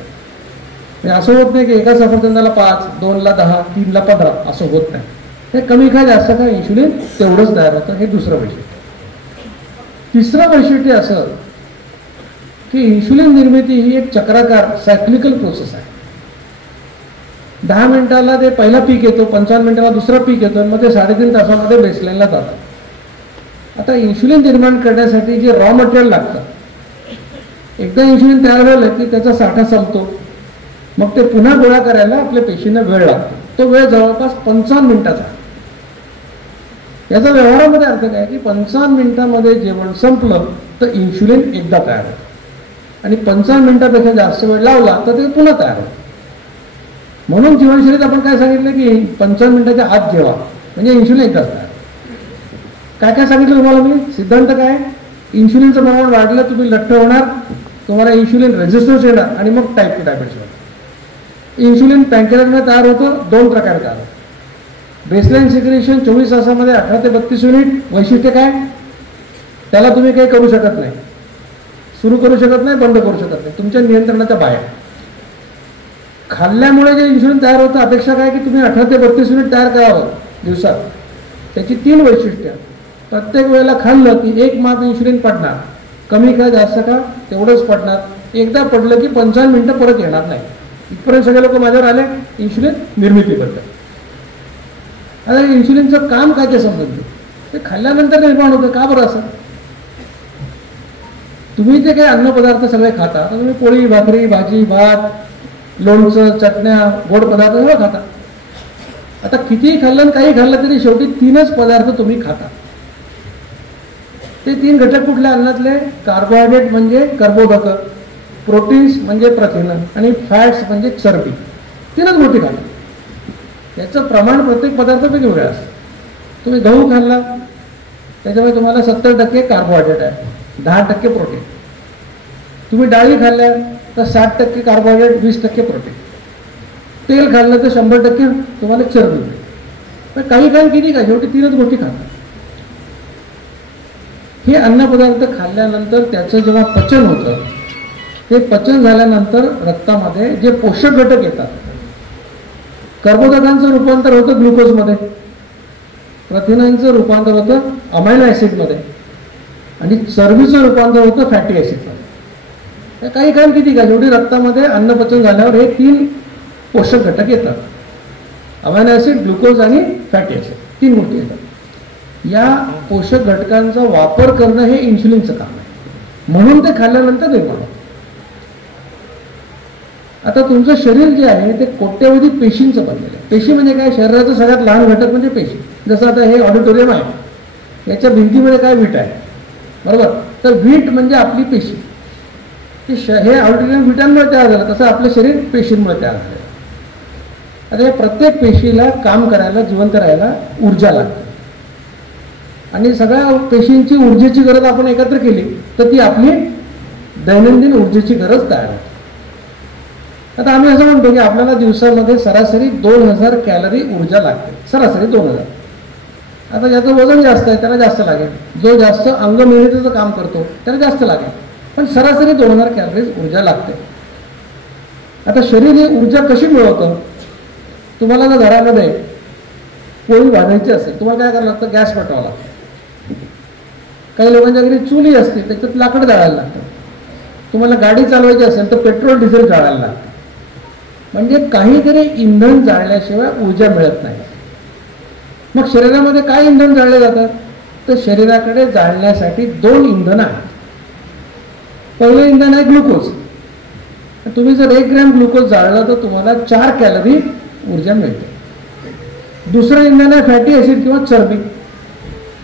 म्हणजे असं होत नाही की एका सफरचंदाला 5, 2ला 10, 3ला 15 असं होत नाही. हे कमी खा जास्त खा इन्शुलिन तेवढंच तयार होतं. हे दुसरं वैशिष्ट्य. तिसरं वैशिष्ट्य असं की इन्शुलिन निर्मिती ही एक चक्राकार सायक्लिकल प्रोसेस आहे. 10 मिनिटाला ते पहिला पीक येतो, 55 मिनिटाला दुसरा पीक येतो, मग ते 3.5 तासामध्ये बेसलाईनला जातात. आता इन्शुलिन निर्माण करण्यासाठी जे रॉ मटेरियल लागतं, एकदा इन्शुलिन तयार झालं की त्याचा साठा संपतो, मग ते पुन्हा गोळा करायला आपल्या पेशींना वेळ लागतो. तो वेळ जवळपास 55 मिनिटाचा. याचा व्यवहारामध्ये अर्थ काय की 55 मिनिटामध्ये जेवण संपलं तर इन्शुलिन एकदा तयार होतं आणि 55 मिनिटापेक्षा जास्त वेळ लावला तर ते पुन्हा तयार होतं. म्हणून जीवनशैलीत आपण काय सांगितलं की 55 मिनिटाच्या आत जेवा, म्हणजे इन्शुलिन एकदाच तयार. काय काय सांगितलं तुम्हाला मी? सिद्धांत काय? इन्शुलिनचं प्रमाण वाढलं तुम्ही लठ्ठ होणार, तुम्हाला इन्शुलिन रेझिस्टन्स येणार आणि मग टाईप 2 डायबिटीस होणार. इन्शुलिन पॅन्क्रियाजमध्ये तयार होतं, 2 प्रकार तयार होतं. बेसलाईन सिक्रेशन 24 तासामध्ये 18 ते 32 युनिट. वैशिष्ट्य काय? त्याला तुम्ही काही करू शकत नाही, सुरू करू शकत नाही, बंद करू शकत नाही, तुमच्या नियंत्रणाच्या बाहेर. खाल्ल्यामुळे जे इन्शुलिन तयार होतं अपेक्षा काय की तुम्ही 18 ते 32 युनिट तयार करावं दिवसात. त्याची 3 वैशिष्ट्य. प्रत्येक वेळेला खाल्लं की एक माप इन्शुलिन पडणार, कमी का जास्त का तेवढंच पडणार. एकदा पडलं की 55 मिनिटं परत येणार नाही. इथपर्यंत सगळे लोक माझ्यावर आले इन्शुलिन निर्मितीबद्दल. आता इन्शुलिनचं काम काय ते समजून घे. ते खाल्ल्यानंतर निर्माण होतं. का बरं असं? तुम्ही ते काही अन्नपदार्थ सगळे खाता, तर तुम्ही पोळी भाकरी भाजी भात लोणचं चटण्या गोड पदार्थ सगळं खाता. आता कितीही खाल्लं आणि काही खाल्लं तरी शेवटी 3च पदार्थ तुम्ही खाता. ते 3 घटक कुठल्या अन्नातले? कार्बोहायड्रेट म्हणजे कर्बोदक, प्रोटीन्स म्हणजे प्रथिनं आणि फॅट्स म्हणजे चरबी. 3च गोष्टी खाता. याचं प्रमाण प्रत्येक पदार्थ वेगवेगळं असतं. तुम्ही गहू खाल्ला त्याच्यामुळे तुम्हाला 70% कार्बोहायड्रेट आहे, 10% प्रोटीन. तुम्ही डाळी खाल्ल्या तर 60% कार्बोहायड्रेट, 20% प्रोटीन. तेल खाल्लं तर 100% तुम्हाला चरबी मिळेल. पण काही किती का शेवटी 3च गोष्टी खातात. हे अन्नपदार्थ खाल्ल्यानंतर त्याचं जेव्हा पचन होतं, ते पचन झाल्यानंतर रक्तामध्ये जे पोषक घटक येतात, कर्बोदकांचं रूपांतर होतं ग्लुकोजमध्ये, प्रथिनांचं रूपांतर होतं अमायनो ॲसिडमध्ये आणि चरबीचं रूपांतर होतं फॅटी ॲसिडमध्ये. काही किती का शेवटी रक्तामध्ये अन्नपचन झाल्यावर हे 3 पोषक घटक येतात. अमायनो ॲसिड, ग्लुकोज आणि फॅटी ॲसिड, 3 गोष्टी येतात. या पोषक घटकांचा वापर करणं हे इन्शुलिनचं काम आहे. म्हणून ते खाल्ल्यानंतर निर्माण होतं. आता तुमचं शरीर जे आहे ते कोट्यवधी पेशींचं बनलेलं आहे. पेशी म्हणजे काय? शरीराचा सगळ्यात लहान घटक म्हणजे पेशी. जसं आता हे ऑडिटोरियम आहे, याच्या भिंतीमध्ये काय वीट आहे, बरोबर? तर वीट म्हणजे आपली पेशी. हे ऑडिटोरियम विटांमुळे तयार झालं, तसं आपलं शरीर पेशींमुळे तयार झालं. आता या प्रत्येक पेशीला काम करायला, जिवंत राहायला ऊर्जा लागते आणि सगळ्या पेशींची ऊर्जेची गरज आपण एकत्र केली तर ती आपली दैनंदिन ऊर्जेची गरज तयार होते. आता आम्ही असं म्हणतो की आपल्याला दिवसामध्ये सरासरी 2000 कॅलरी ऊर्जा लागते, सरासरी 2000. आता ज्याचं वजन जास्त आहे त्याला जास्त लागेल, जो जास्त अंग मेहनतीचं काम करतो त्याला जास्त लागेल, पण सरासरी 2000 कॅलरीज ऊर्जा लागते. आता शरीर ही ऊर्जा कशी मिळवतं? तुम्हाला जर घरामध्ये पोळी भाजायची असेल, तुम्हाला काय करावं लागतं? गॅस पेटवावा लागतो. काही लोकांच्या घरी चुली असते, त्याच्यात लाकड जाळायला लागतं. तुम्हाला गाडी चालवायची असेल तर पेट्रोल डिझेल जाळायला लागतं. म्हणजे काहीतरी इंधन जाळल्याशिवाय ऊर्जा मिळत नाही. मग शरीरामध्ये काय इंधन जाळले जातात? तर शरीराकडे जाळण्यासाठी 2 इंधन आहेत. पहिलं इंधन आहे ग्लुकोज. तुम्ही जर 1 ग्रॅम ग्लुकोज जाळला तर तुम्हाला 4 कॅलरी ऊर्जा मिळते. दुसरं इंधन आहे फॅटी ॲसिड किंवा चरबी.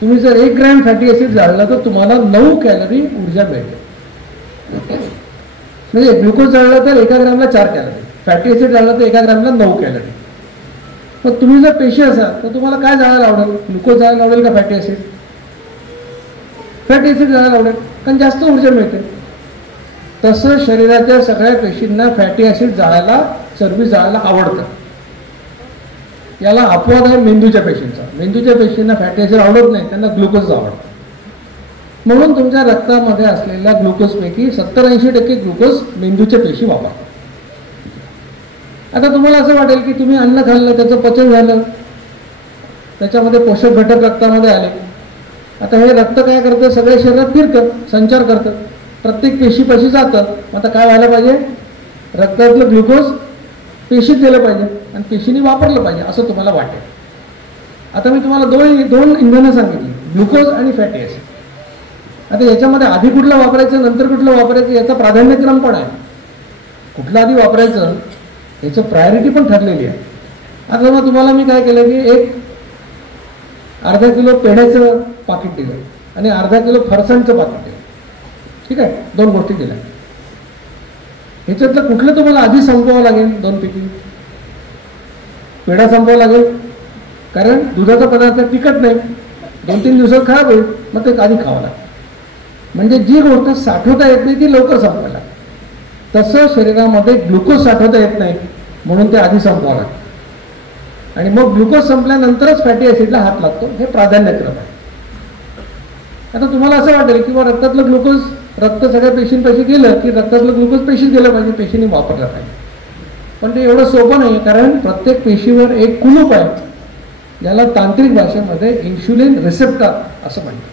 तुम्ही जर 1 ग्रॅम फॅटी ॲसिड जाळला तर तुम्हाला 9 कॅलरी ऊर्जा मिळते. म्हणजे ग्लुकोज जाळला तर 1 ग्रॅमला 4 कॅलरी, फॅटी ॲसिड जाळला तर 1 ग्रॅमला 9 कॅलरी. मग तुम्ही जर पेशी असाल तर तुम्हाला काय जाळायला आवडेल? ग्लुकोज जाळायला आवडेल का फॅटी ॲसिड? फॅटी ॲसिड जाळायला आवडेल, कारण जास्त ऊर्जा मिळते. तसं शरीराच्या सगळ्या पेशींना फॅटी ॲसिड जाळायला, चरबी जाळायला आवडतं. याला अपवाद आहे मेंदूच्या पेशींचा. मेंदूच्या पेशींना फॅटी ॲसिड आवडत नाही, त्यांना ग्लुकोज आवडतं. म्हणून तुमच्या रक्तामध्ये असलेल्या ग्लुकोजपैकी 70-80% ग्लुकोज मेंदूच्या पेशी वापरतात. आता तुम्हाला असं वाटेल की तुम्ही अन्न खाल्लं, त्याचं पचन झालं, त्याच्यामध्ये पोषक घटक रक्तामध्ये आले. आता हे रक्त काय करतं? सगळ्या शरीरात फिरतं, संचार करतं, प्रत्येक पेशीपाशी जातं. आता काय व्हायला पाहिजे? रक्तातलं ग्लुकोज पेशीत गेलं पाहिजे आणि पेशीने वापरलं पाहिजे असं तुम्हाला वाटेल. आता मी तुम्हाला दोन इंधनं सांगितली, ग्लुकोज आणि फॅटी ॲसिड. आता याच्यामध्ये आधी कुठलं वापरायचं, नंतर कुठलं वापरायचं याचा प्राधान्यक्रम पण आहे. कुठलं आधी वापरायचं याचं प्रायोरिटी पण ठरलेली आहे. आता मग तुम्हाला मी काय केलं की एक अर्धा किलो पेढ्याचं पाकिट दिलं आणि अर्धा किलो फरसाणचं पाकिट दिलं. ठीक आहे, 2 गोष्टी दिल्या. ह्याच्यातलं कुठलं तुम्हाला आधी संपवावं लागेल? 2 पैकी पेढा संपवावा लागेल, कारण दुधाचा पदार्थ टिकत नाही, 2-3 दिवसात खराब होईल, मग ते आधी खावं लागेल. म्हणजे जी गोष्ट साठवता येत नाही ती लवकर संपवायला लागते. तसं शरीरामध्ये ग्लुकोज साठवता येत नाही म्हणून ते आधी संपवावं लागतं आणि मग ग्लुकोज संपल्यानंतरच फॅटी ॲसिडला हात लागतो. हे प्राधान्यक्रम आहे. आता तुम्हाला असं वाटेल की रक्तातलं ग्लुकोज, रक्त सगळ्या पेशींपाशी गेलं की रक्तातलं ग्लुकोज पेशीत गेलं पाहिजे, पेशीने वापरलं पाहिजे. पण ते एवढं सोपं नाही, कारण प्रत्येक पेशीवर एक कुलूप आहे, ज्याला तांत्रिक भाषेमध्ये इन्शुलिन रिसेप्टर असं म्हणतात.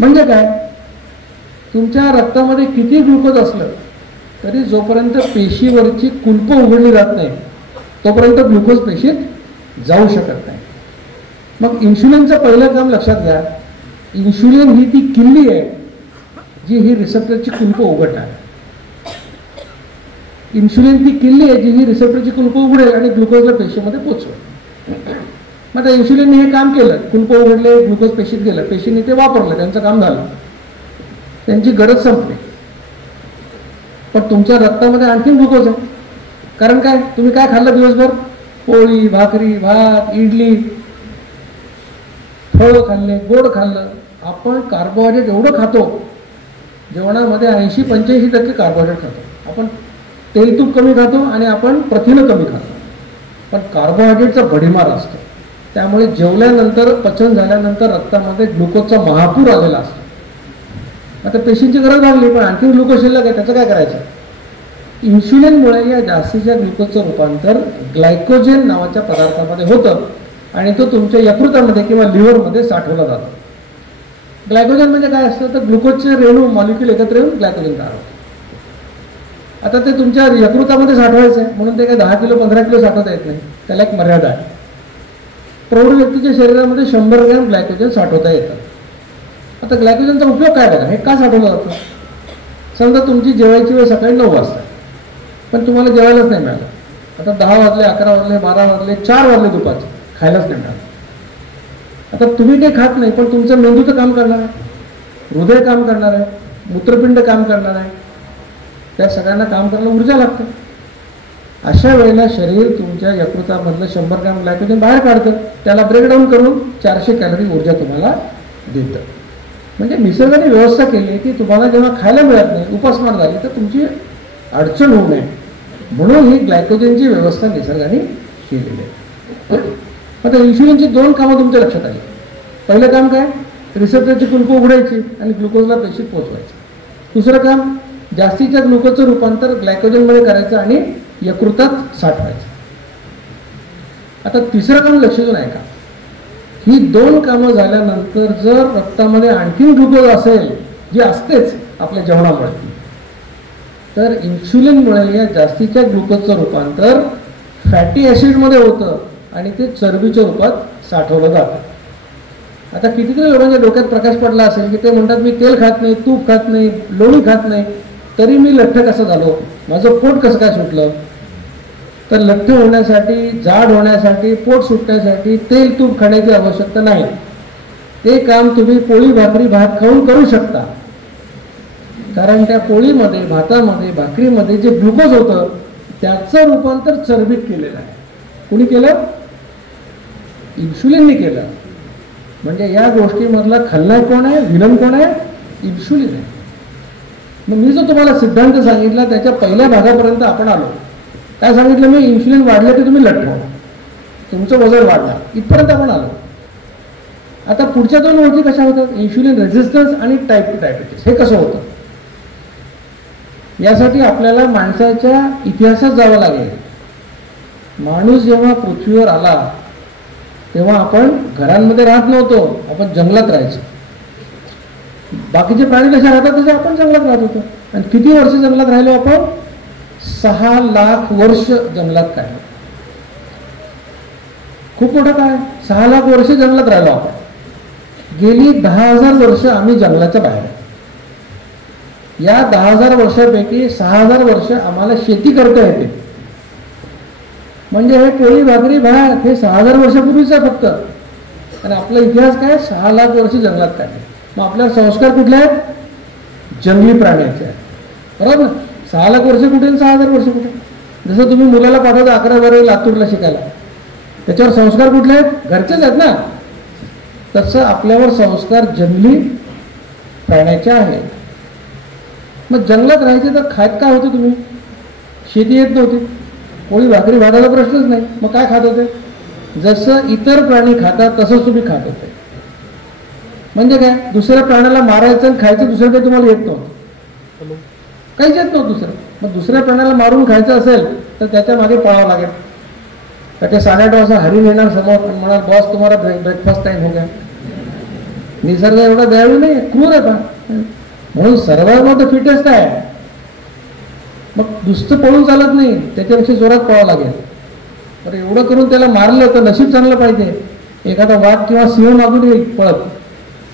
म्हणजे काय? तुमच्या रक्तामध्ये किती ग्लुकोज असलं तरी जोपर्यंत पेशीवरची कुलपं उघडली जात नाही तोपर्यंत ग्लुकोज पेशीत जाऊ शकत नाही. मग इन्शुलिनचं पहिलं काम लक्षात घ्या. इन्शुलिन ही ती किल्ली आहे जी ही रिसेप्टरची कुलपं उघडणार. इन्शुलिन ती किल्ली आहे जी ही रिसेप्टरची कुलपं उघडेल आणि ग्लुकोजला पेशीमध्ये पोचवेल. मग आता इन्शुलिनने हे काम केलं, कुलपं उघडले, ग्लुकोज पेशीत गेलं, पेशीने ते वापरलं, त्यांचं काम झालं, त्यांची गरज संपली. पण तुमच्या रक्तामध्ये आणखीन ग्लुकोज आहे. कारण काय? तुम्ही काय खाल्लं दिवसभर? पोळी, भाकरी, भात, इडली, फळं खाल्ले, गोड खाल्लं. आपण कार्बोहायड्रेट एवढं खातो, जेवणामध्ये 80-85% कार्बोहायड्रेट खातो. आपण तेल तूप कमी खातो आणि आपण प्रथिनं कमी खातो, पण कार्बोहायड्रेटचा भडीमार असतो. त्यामुळे जेवल्यानंतर, पचन झाल्यानंतर रक्तामध्ये ग्लुकोजचा महापूर आलेला असतो. आता पेशींची गरज लागली पण आणखी ग्लुकोज शिल्लक आहे, त्याचं काय करायचं? इन्शुलिनमुळे या जास्तीच्या ग्लुकोजचं रूपांतर ग्लायकोजेन नावाच्या पदार्थामध्ये होतं आणि तो तुमच्या यकृतामध्ये किंवा लिव्हरमध्ये साठवला जातो. ग्लायकोजन म्हणजे काय असतं? तर ग्लुकोजचे रेणू, मॉलिक्यूल एकत्र येऊन ग्लायकोजन तयार होतं. आता ते तुमच्या यकृतामध्ये साठवायचं आहे म्हणून ते काय 10 किलो 15 किलो साठवता येत नाही, त्याला एक मर्यादा आहे. प्रौढ व्यक्तीच्या शरीरामध्ये 100 ग्रॅम ग्लायकोजन साठवता येतं. आता ग्लायकोजनचा उपयोग काय बघा, हे का साठवलं जातं? समजा तुमची जेवायची वेळ सकाळी 9 वाजता, पण तुम्हाला जेवायलाच नाही मिळालं. आता 10 वाजले, 11 वाजले, 12 वाजले, 4 वाजले दुपारचे, खायलाच नाही मिळालं. आता तुम्ही ते खात नाही, पण तुमचं मेंदूचं काम करणार आहे, हृदय काम करणार आहे, मूत्रपिंड काम करणार आहे, त्या सगळ्यांना काम करायला ऊर्जा लागते. अशा वेळेला शरीर तुमच्या यकृतामधलं 100 ग्रॅम ग्लायकोजन बाहेर काढतं, त्याला ब्रेकडाऊन करून 400 कॅलरी ऊर्जा तुम्हाला देतं. म्हणजे निसर्गाने व्यवस्था केली की तुम्हाला जेव्हा खायला मिळत नाही, उपासमार झाली, तर तुमची अडचण होऊ नये म्हणून ही ग्लायकोजनची व्यवस्था निसर्गाने केलेली आहे. आता इन्शुलिनची 2 कामं तुमच्या लक्षात आली. पहिलं काम काय? रिसेप्टरची कुलपं उघडायची आणि ग्लुकोजला पेशीत पोचवायचं. दुसरं काम, जास्तीच्या ग्लुकोजचं रूपांतर ग्लायकोजनमध्ये करायचं आणि यकृतात साठवायचं. आता तिसरं काम लक्ष देऊन ऐका. ही 2 कामं झाल्यानंतर जर रक्तामध्ये आणखीन ग्लुकोज असेल, जी असतेच आपल्या जेवणामुळे, तर इन्शुलिनमुळे या जास्तीच्या ग्लुकोजचं रूपांतर फॅटी ॲसिडमध्ये होतं आणि ते चरबीच्या रूपात साठवलं जातं. आता कितीतरी लोकांच्या डोक्यात प्रकाश पडला असेल की ते म्हणतात मी तेल खात नाही, तूप खात नाही, लोणी खात नाही, तरी मी लठ्ठ कसं झालो, माझं पोट कसं काय सुटलं. तर लठ्ठ होण्यासाठी, जाड होण्यासाठी, पोट सुटण्यासाठी तेल तूप खाण्याची आवश्यकता नाही. ते काम तुम्ही पोळी भाकरी भात खाऊन करू शकता. कारण त्या पोळीमध्ये, भातामध्ये, भाकरीमध्ये जे ग्लुकोज होतं त्याचं रूपांतर चरबीत केलेलं आहे. कुणी केलं? इन्शुलिनने केलं. म्हणजे या गोष्टीमधला खलनायक कोण आहे, विलन कोण आहे? इन्शुलिन आहे. मग मी जो तुम्हाला सिद्धांत सांगितला त्याच्या पहिल्या भागापर्यंत आपण आलो. काय सांगितलं मी? इन्शुलिन वाढलं की तुम्ही लठ्ठ हो, तुमचं वजन वाढणार, इथपर्यंत आपण आलो. आता पुढच्या दोन गोष्टी कशा होतात? इन्शुलिन रेझिस्टन्स आणि टाईप 2 डायबिटीस. हे कसं होतं? यासाठी आपल्याला माणसाच्या इतिहासात जावं लागेल. माणूस जेव्हा पृथ्वीवर आला तेव्हा आपण घरांमध्ये राहत नव्हतो, आपण जंगलात राहायचो. बाकीचे प्राणी कशा राहतात तसे आपण जंगलात राहत होतो. आणि किती वर्ष जंगलात राहिलो आपण? 6 लाख वर्ष जंगलात. काय खूप मोठं काय, 6 लाख वर्ष जंगलात राहिलो आपण. गेली 10,000 वर्ष आम्ही जंगलाच्या बाहेर. या 10,000 वर्षापैकी 6,000 वर्ष आम्हाला शेती करता येते. म्हणजे हे पोळी भाकरी भात हे 6,000 वर्षापूर्वीच आहे फक्त. आणि आपला इतिहास काय? 6 लाख वर्ष जंगलात काय. मग आपल्याला संस्कार कुठले आहेत? जंगली प्राण्याचे आहेत. बरोबर. 6 लाख वर्ष कुठे, 6,000 वर्ष कुठे? जसं तुम्ही मुलाला पाठवता 11-12 लातूरला शिकायला, त्याच्यावर संस्कार कुठले आहेत? घरचेच आहेत ना. तसं आपल्यावर संस्कार जंगली प्राण्याचे आहेत. मग जंगलात राहायचे तर खात काय होते तुम्ही? शेती येत नव्हती, पोळी भाकरी भाताचा प्रश्नच नाही. मग काय खात होते? जसं इतर प्राणी खातात तसंच तुम्ही खात होते. म्हणजे काय? दुसऱ्या प्राण्याला मारायचं आणि खायचं दुसरं काही तुम्हाला येत नव्हतं, काहीच येत नव्हतं दुसरं. मग दुसऱ्या प्राण्याला मारून खायचं असेल तर त्याच्या मागे पळावं लागेल. तर ते 8:30 वाजता हरिण येणार समोर आणि म्हणाल बॉस तुम्हाला ब्रेकफास्ट टाइम हो गया. निसर्ग एवढा दयाळू नाही, क्रूर आहे का? म्हणून सर्वात द फिटेस्ट आहे. मग नुसतं पळून चालत नाही, त्याच्यापेक्षा जोरात पळावं लागेल. तर एवढं करून त्याला मारलं तर नशीब चांगलं पाहिजे. एखादा वाघ किंवा सिंह मागून येईल पळत,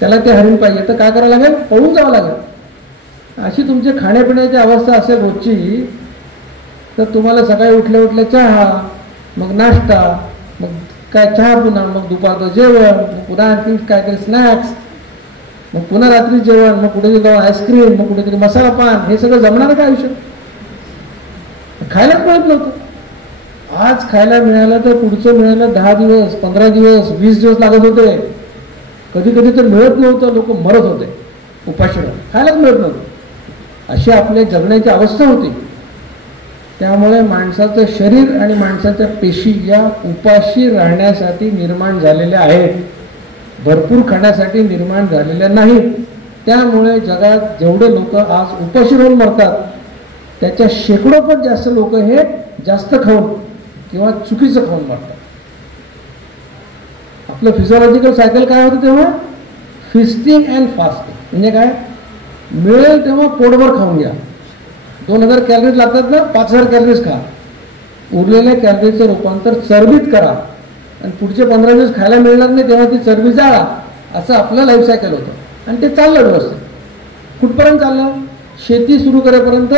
त्याला ते हरिण पाहिजे तर काय करावं लागेल? पळून जावं लागेल. अशी तुमची खाण्यापिण्याची अवस्था असेल रोजची, तर तुम्हाला सकाळी उठल्या उठल्या चहा, मग नाश्ता, मग काय चहा पुन्हा, मग दुपारचं जेवण, मग पुन्हा आणखी काहीतरी स्नॅक्स, मग पुन्हा रात्री जेवण, मग कुठेतरी जाऊन आईस्क्रीम, मग कुठेतरी मसाला पान. हे सगळं जमणार का आयुष्य? खायलाच मिळत नव्हतं. आज खायला मिळालं तर पुढचं मिळालं 10 दिवस, 15 दिवस, 20 दिवस लागत होते. कधी कधी तर मिळत नव्हतं, लोक मरत होते उपाशीनं, खायलाच मिळत नव्हतं. अशी आपल्या जगण्याची अवस्था होती. त्यामुळे माणसाचं शरीर आणि माणसाच्या पेशी या उपाशी राहण्यासाठी निर्माण झालेल्या आहेत, भरपूर खाण्यासाठी निर्माण झालेल्या नाहीत. त्यामुळे जगात जेवढे लोक आज उपाशी राहून मरतात त्याच्या शेकडोपट जास्त लोक हे जास्त खाऊन किंवा चुकीचं खाऊन मरतात. आपलं फिजिओलॉजिकल सायकल काय होतं तेव्हा? Fisting and fasting. म्हणजे काय? मिळेल तेव्हा पोटभर खाऊन घ्या. 2000 कॅलरीज लागतात ना, 5000 कॅलरीज खा. उरलेल्या कॅलरीजचं रूपांतर चरबीत करा आणि पुढचे 15 दिवस खायला मिळणार नाही तेव्हा ती चरबी जाळा. असं आपलं लाईफ सायकल होतं आणि ते चाललं व्यवस्थित. कुठपर्यंत चाललं? शेती सुरू करेपर्यंत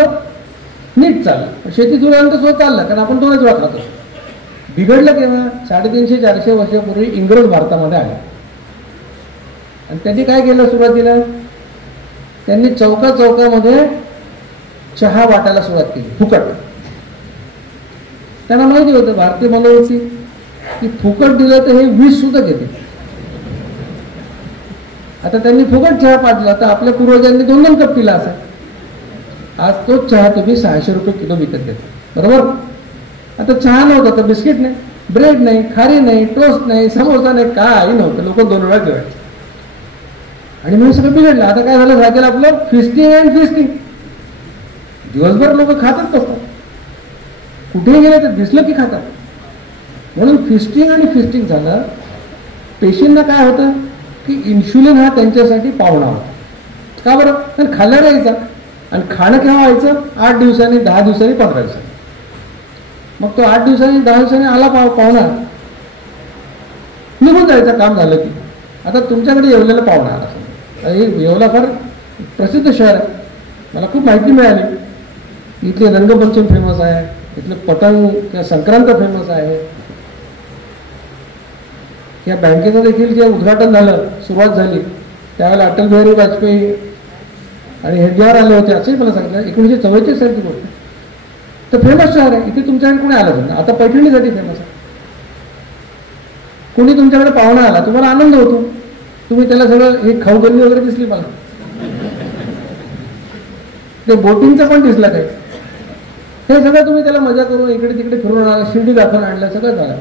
नीट चाललं. शेती सुरू झाल्यानंतर स्वतः चाललं, कारण आपण 2च वेळा खातो. बिघडलं केव्हा? 350-400 वर्षापूर्वी इंग्रज भारतामध्ये आले आणि त्यांनी काय केलं? सुरुवातीला त्यांनी चौकामध्ये चहा वाटायला सुरुवात केली फुकट. त्यांना माहिती होतं भारतीय मनोवृत्ती की फुकट दिलं तर हे 20 सुद्धा घेते. आता त्यांनी फुकट चहा पाजला तर आपल्या पूर्वजांनी 2-2 कप पिला असा. आज तोच चहा तुम्ही 600 रुपये किलो विकत घेता. बरोबर. आता चहा नव्हता तर बिस्किट नाही, ब्रेड नाही, खारी नाही, टोस्ट नाही, समोसा नाही, काही नव्हतं. लोक 2 वेळा जेवायचे आणि मग सगळं बिघडलं. आता काय झालं? झालं आपलं फिस्टिंग अँड फिस्टिंग. दिवसभर लोक खातात असतात, कुठेही गेले तर दिसलं की खातात. म्हणून फिस्टिंग आणि फिस्टिंग झालं. पेशींना काय होतं की इन्शुलिन हा त्यांच्यासाठी पावणा होता. का बरं? कारण खाल्ल्यावर यायचा. आणि खाणं केव्हा व्हायचं? 8 दिवसांनी, 10 दिवसांनी, 15 दिवसांनी. मग तो 8 दिवसांनी 10 दिवसांनी आला पाहुणा, निघून जायचं काम झालं की. आता तुमच्याकडे येवल्याला पाहुणा आला. येवला फार प्रसिद्ध शहर आहे, मला खूप माहिती मिळाली. इथले रंगपंचम फेमस आहे, इथलं पतंग किंवा संक्रांत फेमस आहे. या बँकेचं देखील जे उद्घाटन झालं, सुरुवात झाली त्यावेळेला अटल बिहारी वाजपेयी आणि हेडगेवार आले होते असंही मला सांगितलं. 1944 सालची गोष्ट. तर फेमस शहर आहे. इथे तुमच्याकडे कोणी आलं नाही. आता पैठणीसाठी फेमस आहे. कोणी तुमच्याकडे पाहुणा आला, तुम्हाला आनंद होतो. तुम्ही त्याला सगळं हे खाऊगल्ली वगैरे दिसली मला, ते बोटिंगचं पण दिसलं काही, हे सगळं तुम्ही त्याला मजा करून इकडे तिकडे फिरून आणलं, शिर्डी दाखवून आणलं, सगळं झालं.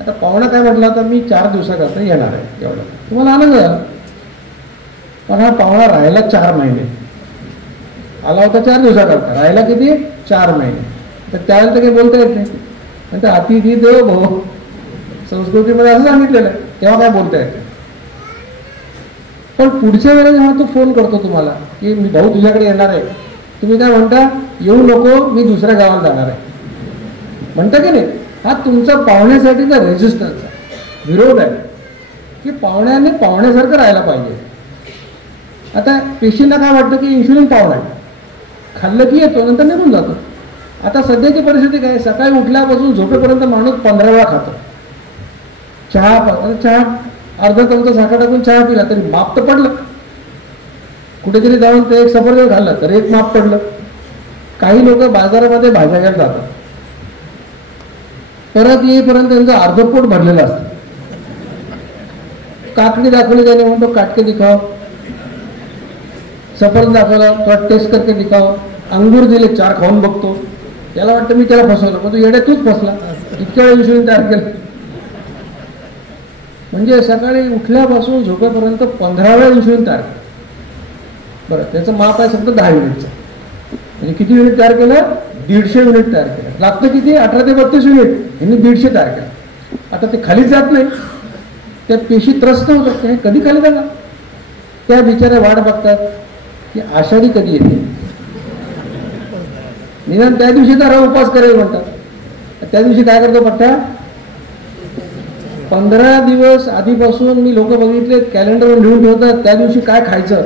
आता पाहुणा काय म्हटला होता, मी 4 दिवसाकरता येणार आहे, एवढं तुम्हाला आनंद झाला. पण हा पाहुणा राहायला 4 महिने आला होता. 4 दिवसाकरता राहायला किती? 4 महिने. तर त्यावेळेला तर काही बोलता येत नाही. नंतर अतिथी देवो भव संस्कृतीमध्ये असं सांगितलेलं आहे, तेव्हा काय बोलता येत. पण पुढच्या वेळेला जेव्हा तो फोन करतो तुम्हाला की मी भाऊ तुझ्याकडे येणार आहे, तुम्ही काय म्हणता? येऊ नको, मी दुसऱ्या गावाला जाणार आहे म्हणता की नाही? हा तुमचा पाहुण्यासाठीचा रेजिस्टन्स आहे, विरोध आहे की पाहुण्याने पाहुण्यासारखं राहायला पाहिजे. आता पेशींना काय वाटतं की इन्शुलिन पाहुणा आहे, खाल्लं की येतो, नंतर निघून जातो. आता सध्याची परिस्थिती काय? सकाळी उठल्यापासून झोपेपर्यंत माणूस 15 वेळा खातो. चहा अर्धा चमचा साखर टाकून चहा पिला तरी माप तर पडलं. कुठेतरी जाऊन ते एक सफरचंद खाल्लं तर एक माप पडलं. काही लोक बाजारामध्ये भाज्या घ्यायला जातात, परत येईपर्यंत त्यांचं अर्ध पोट भरलेलं असतं. काकडी दाखवली त्याने, म्हणतो काटके दिखाओ. सफरचंद दाखवला, थोडा टेस्ट करके दिखाओ. अंगूर दिले, 4 खाऊन बघतो. याला वाटतं मी त्याला फसवलं, मग तू येड्या तूच फसला, इतक्या वेळ इन्शुलिन तयार केलं. म्हणजे सकाळी उठल्यापासून झोपेपर्यंत 15 वेळा इन्शुलिन तयार केलं. बरं, त्याचं माप आहे फक्त 10 युनिटचं. म्हणजे किती युनिट तयार केलं? 150 युनिट तयार केलं. लागतं किती? 18 ते 32 युनिट. यांनी 150 तयार केलं. आता ते खालीच जात नाही, त्या पेशी त्रस्त होतात. हे कधी खाली जाणार? त्या बिचाऱ्या वाट बघतात की आषाढी कधी येते, निदान त्या दिवशी तर उपवास करेल म्हणतात. त्या दिवशी काय करतो पट्टा? 15 दिवस आधीपासून मी लोक बघितले कॅलेंडरवर लिहून ठेवतात, त्या दिवशी काय खायचं.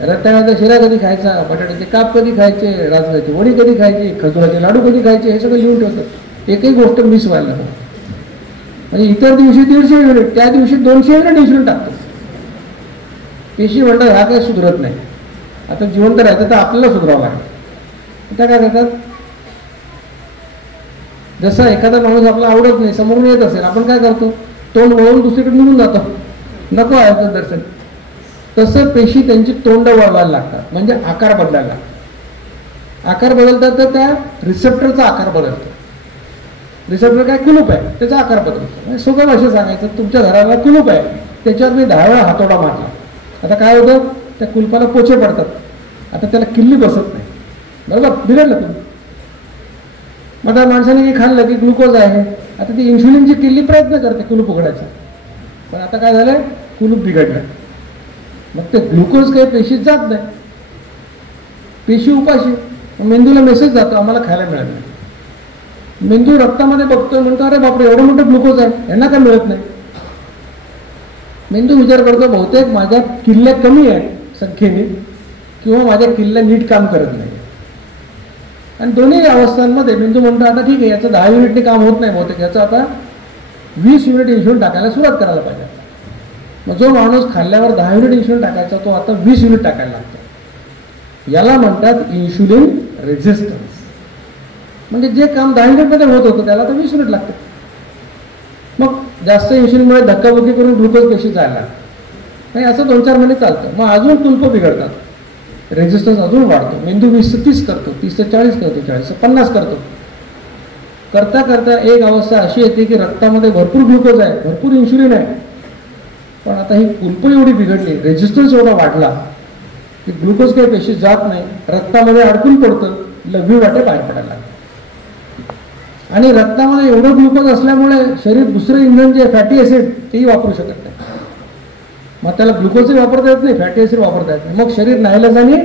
रताळ्याचा शिरा कधी खायचा, बटाट्याचे काप कधी खायचे, राजगिराची वडी कधी खायची, खजुराचे लाडू कधी खायचे, हे सगळं लिहून ठेवतात. एकही गोष्ट मिस व्हायला नको. म्हणजे इतर दिवशी 150 युनिट, त्या दिवशी 200 युनिट इन्शुलिन टाकतो. पेशी म्हणतात हा काही सुधरत नाही, आता जिवंत राहायचं तर आपल्याला सुधरावं लागेल. त्या काय करतात? जसं एखादा माणूस आपल्याला आवडत नाही, समोरून येत असेल, आपण काय करतो? तोंड वळून दुसरीकडे निघून जातो, नको आहे दर्शन. तसं पेशी त्यांची तोंड वळवायला लागतात, म्हणजे आकार बदलायला लागतात. आकार बदलतात तर त्या रिसेप्टरचा आकार बदलतो. रिसेप्टर काय? कुलूप आहे, त्याचा आकार बदलतो. सोप्या भाषेत सांगायचं, तुमच्या घराला कुलूप आहे, त्याच्यावर मी 10 वेळा हातोडा मारला. आता काय होतं? त्या कुलपाला पोचे पडतात. आता त्याला किल्ली बसत नाही, बरोबर? बिघडलं तुम्ही. मग त्या माणसाने हे खाल्लं की ग्लुकोज आहे, आता ती इन्शुलिनची किल्ली प्रयत्न करते कुलूप उघडायचा, पण आता काय झालंय? कुलूप बिघडलं. मग ते ग्लुकोज काही पेशीत जात नाही, पेशी उपाशी. मेंदूला मेसेज जातो आम्हाला खायला मिळत नाही. मेंदू रक्तामध्ये बघतोय, म्हणतो अरे बापरे एवढं मोठं ग्लुकोज आहे, यांना काय मिळत नाही. मेंदू विचार करतो बहुतेक माझ्या किल्ल्या कमी आहे संख्येने, किंवा माझ्या किल्ल्या नीट काम करत नाही. आणि दोन्ही अवस्थांमध्ये मेंदू म्हणतो आता ठीक आहे, याचं 10 युनिटने काम होत नाही बहुतेक, याचं आता 20 युनिट इन्शुलिन टाकायला सुरुवात करायला पाहिजे. मग जो माणूस खाल्ल्यावर 10 युनिट इन्शुलिन टाकायचा, तो आता 20 युनिट टाकायला लागतो. याला म्हणतात इन्शुलिन रेझिस्टन्स. म्हणजे जे काम 10 युनिटमध्ये होत होतं त्याला आता 20 युनिट लागतं. मग जास्त इन्शुलिनमुळे धक्काबुक्की करून ग्लुकोज पेशी जायला लागतं. आणि असं 2-4 महिने चालतं. मग अजून कुलप बिघडतात, रेझिस्टन्स अजून वाढतो. मेंदू 20 ते 30 करतो, 30 ते 40 करतो, 40 ते 50 करतो. करता करता एक अवस्था अशी येते की रक्तामध्ये भरपूर ग्लुकोज आहे, भरपूर इन्शुलिन आहे, पण आता ही कुलप एवढी बिघडली, रेझिस्टन्स एवढा वाढला की ग्लुकोज काही पेशी जात नाही, रक्तामध्ये अडकून पडतं, लघवी वाटे बाहेर पडायला लागतं. आणि रक्तामध्ये एवढं ग्लुकोज असल्यामुळे शरीर दुसरं इंधन जे फॅटी ॲसिड तेही वापरू शकत नाही. मग त्याला ग्लुकोजही वापरता येत नाही, फॅटी ॲसिड वापरता येत नाही. मग शरीर नाईलाजाने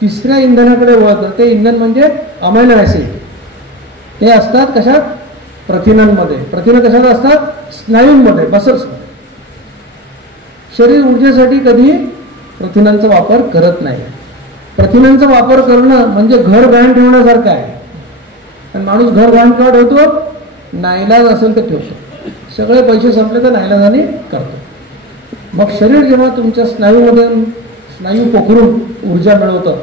तिसऱ्या इंधनाकडे वळतं. ते इंधन म्हणजे अमायनो ॲसिड. ते असतात कशात? प्रथिनांमध्ये. प्रथिनं कशात असतात? स्नायूंमध्ये, मसल्समध्ये. शरीर ऊर्जेसाठी कधी प्रथिनांचा वापर करत नाही. प्रथिनांचा वापर करणं म्हणजे घर गहाण ठेवण्यासारखं आहे. आणि माणूस घर गहाण का ठेवतो? नाईलाज असेल तर ठेवतो. सगळे पैसे संपले तर नाईलाजाने करतो. मग शरीर जेव्हा तुमच्या स्नायूमध्ये स्नायू पोखरून ऊर्जा मिळवतं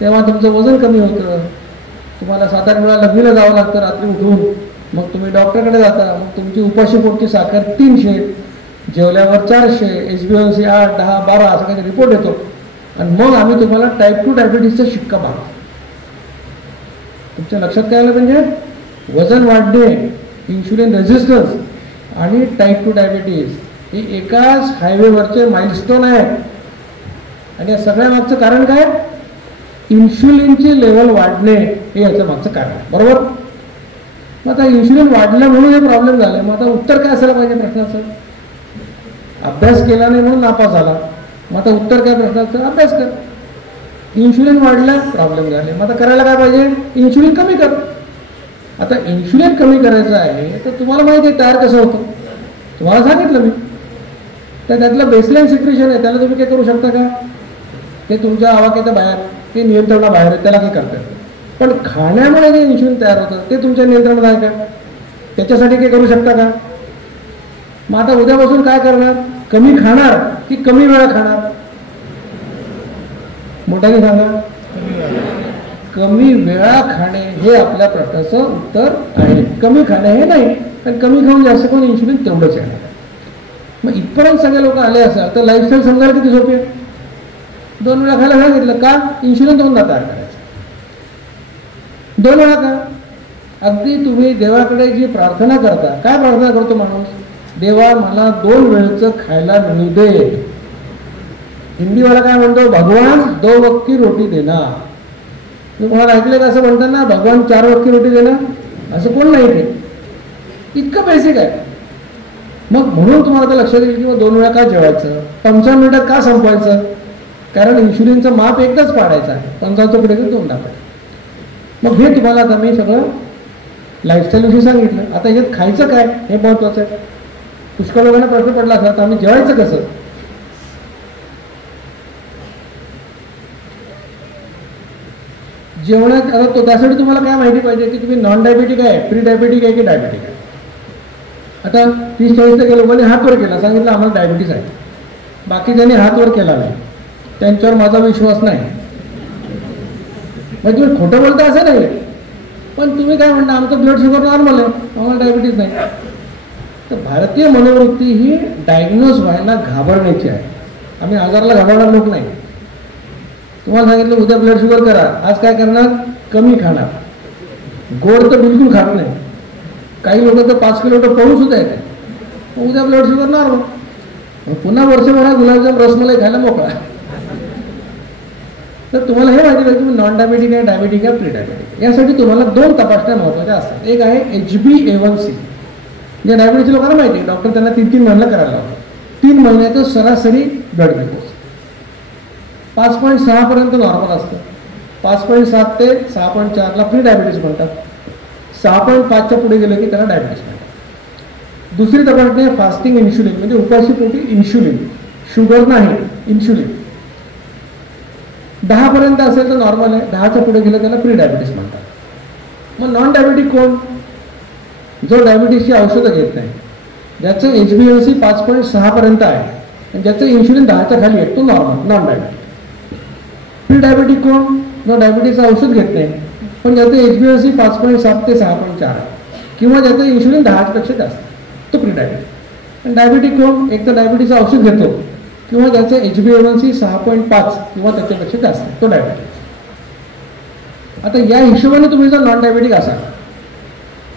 तेव्हा तुमचं वजन कमी होतं. तुम्हाला 7-8 वेळा लघवीला जावं लागतं रात्री उठून. मग तुम्ही डॉक्टरकडे जाता. मग तुमची उपाशी पोटची साखर 300, जेवल्यावर 400, HbA1c 8, 10, 12 असा काही रिपोर्ट येतो. आणि मग आम्ही तुम्हाला टाईप 2 डायबिटीसचा शिक्का मागतो. तुमच्या लक्षात काय आलं? म्हणजे वजन वाढणे, इन्शुलिन रेझिस्टन्स आणि टाईप 2 डायबिटीस हे एकाच हायवेवरचे माइलस्टोन आहेत. आणि या सगळ्या मागचं कारण काय? इन्शुलिनची लेवल वाढणे हे याचं मागचं कारण आहे. बरोबर? मग आता इन्शुलिन वाढलं म्हणून हे प्रॉब्लेम झाले. मग आता उत्तर काय असायला पाहिजे प्रश्नाचं? अभ्यास केला नाही म्हणून नापास झाला. मग आता उत्तर काय प्रश्नाचं? अभ्यास कर. इन्शुलिन वाढलं, प्रॉब्लेम झाले. मग आता करायला काय पाहिजे? इन्शुलिन कमी कर. आता इन्शुलिन कमी करायचं आहे तर तुम्हाला माहिती आहे तयार कसं होतं. तुम्हाला सांगितलं मी. तर त्यातलं बेसलाईन सिक्रेशन आहे, त्याला तुम्ही काय करू शकता का? ते तुमच्या आवाक्याच्या बाहेर, ते नियंत्रणाबाहेर आहे, त्याला काय करतात. पण खाण्यामुळे जे इन्शुलिन तयार होतं ते तुमच्या नियंत्रणात आहे का? त्याच्यासाठी काय करू शकता का? मग आता उद्यापासून काय करणार? कमी खाणार की कमी वेळा खाणार? मोठ्याने सांगा. कमी वेळा खाणे हे आपल्या प्रश्नाचं उत्तर आहे. कमी खाणे हे नाही, पण कमी खाऊन जास्त करून इन्शुलिन तेवढंच येणार. मग इथपर्यंत सगळे लोक आले असाल तर लाईफस्टाईल समजायला किती सोपे? 2 वेळा खायला सांगितलं का? इन्शुलिन 2दा तयार करायचं. 2 वेळा का? अगदी तुम्ही देवाकडे जी प्रार्थना करता, काय प्रार्थना करतो माणूस? देवा मला 2 वेळचं खायला मिळू दे. हिंदीवाला काय म्हणतो? भगवान 2 वक्त की रोटी देना. तुम्हाला ऐकलं का असं म्हणतात ना? भगवान 4 वक्त की रोटी देना. असं कोण नाही ते. इतकं बेसिक आहे. मग म्हणून तुम्हाला आता लक्षात येईल की मग 2 वेळा का जेवायचं? 55 मिनिटात का संपवायचं? कारण इन्शुलिनचं माप एकदाच पाडायचं आहे. 55 पुढे 2 टाकायचं. मग हे तुम्हाला आता मी सगळं लाईफस्टाईलविषयी सांगितलं. आता यात खायचं काय हे महत्वाचं आहे. पुष्कळ लोकांना प्रश्न पडला असा तर आम्ही जेवायचं कसं? जेवणात आता तो त्यासाठी तुम्हाला काय माहिती पाहिजे की तुम्ही नॉन डायबेटिक आहे, प्री डायबेटिक आहे की डायबेटिक आहे. आता 30-40% लोकांनी हात वर केला, सांगितलं आम्हाला डायबिटीस आहे. बाकी ज्यांनी हात वर केला नाही त्यांच्यावर माझा विश्वास नाही. म्हणजे तुम्ही खोटं बोलता असं नाही, पण तुम्ही काय म्हणता आमचं ब्लड शुगर नॉर्मल आहे, आम्हाला डायबिटीस नाही. तर भारतीय मनोवृत्ती ही डायग्नोज व्हायला घाबरण्याची आहे. आम्ही आजाराला घाबरणार लोक नाही. तुम्हाला सांगितलं उद्या ब्लड शुगर करा, आज काय करणार? कमी खाणार. गोड तर बिलकुल खात नाही. काही लोक तर 5 किलोमीटर पळून सुद्धा येते. उद्या ब्लड शुगर नॉर्मल. पुन्हा वर्षभरात गुलाबजाम रसमलाई खायला मोकळा. तर तुम्हाला हे माहिती पाहिजे तुम्ही नॉन डायबेटिक आहे, डायबेटिक आहे, प्री डायबेटिक. यासाठी तुम्हाला 2 तपासण्या महत्त्वाच्या असतात. एक आहे HbA1c. जे डायबिटीसच्या लोकांना माहिती आहे, डॉक्टर त्यांना 3-3 महिन्याला करायला लावतात. 3 महिन्याचं सरासरी ब्लड ग्लुकोज 5.6 पर्यंत नॉर्मल असतं. 5.7 ते 6.4ला प्री डायबिटीस म्हणतात. 6.5च्या पुढे गेलं की त्याला डायबिटीस म्हणतात. दुसरी तपासणी आहे फास्टिंग इन्शुलिन, म्हणजे उपाशी पोटी इन्शुलिन, शुगर नाही इन्शुलिन. 10 पर्यंत असेल तर नॉर्मल आहे, 10च्या पुढे गेलं त्याला प्री डायबिटीस म्हणतात. मग नॉन डायबिटिक कोण? जो डायबिटीसची औषधं घेत नाही, ज्याचं HbA1c 5.6 पर्यंत आहे आणि ज्याचं इन्शुलिन 10च्या खाली आहे, तो normal non diabetic. Pre diabetic कोण? जो डायबिटीसचं औषध घेत नाही पण ज्याचं HbA1c 5.7 ते 6.4 आहे किंवा ज्याचं इन्शुलिन 10पेक्षा जास्त, तो प्री डायबिटिक. आणि डायबिटिक कोण? एक तर डायबिटीसचं औषध घेतो किंवा ज्याचं HbA1c 6.5 किंवा त्याच्यापेक्षा जास्त, तो डायबिटीस. आता या हिशोबाने तुम्ही जर नॉन डायबिटिक असाल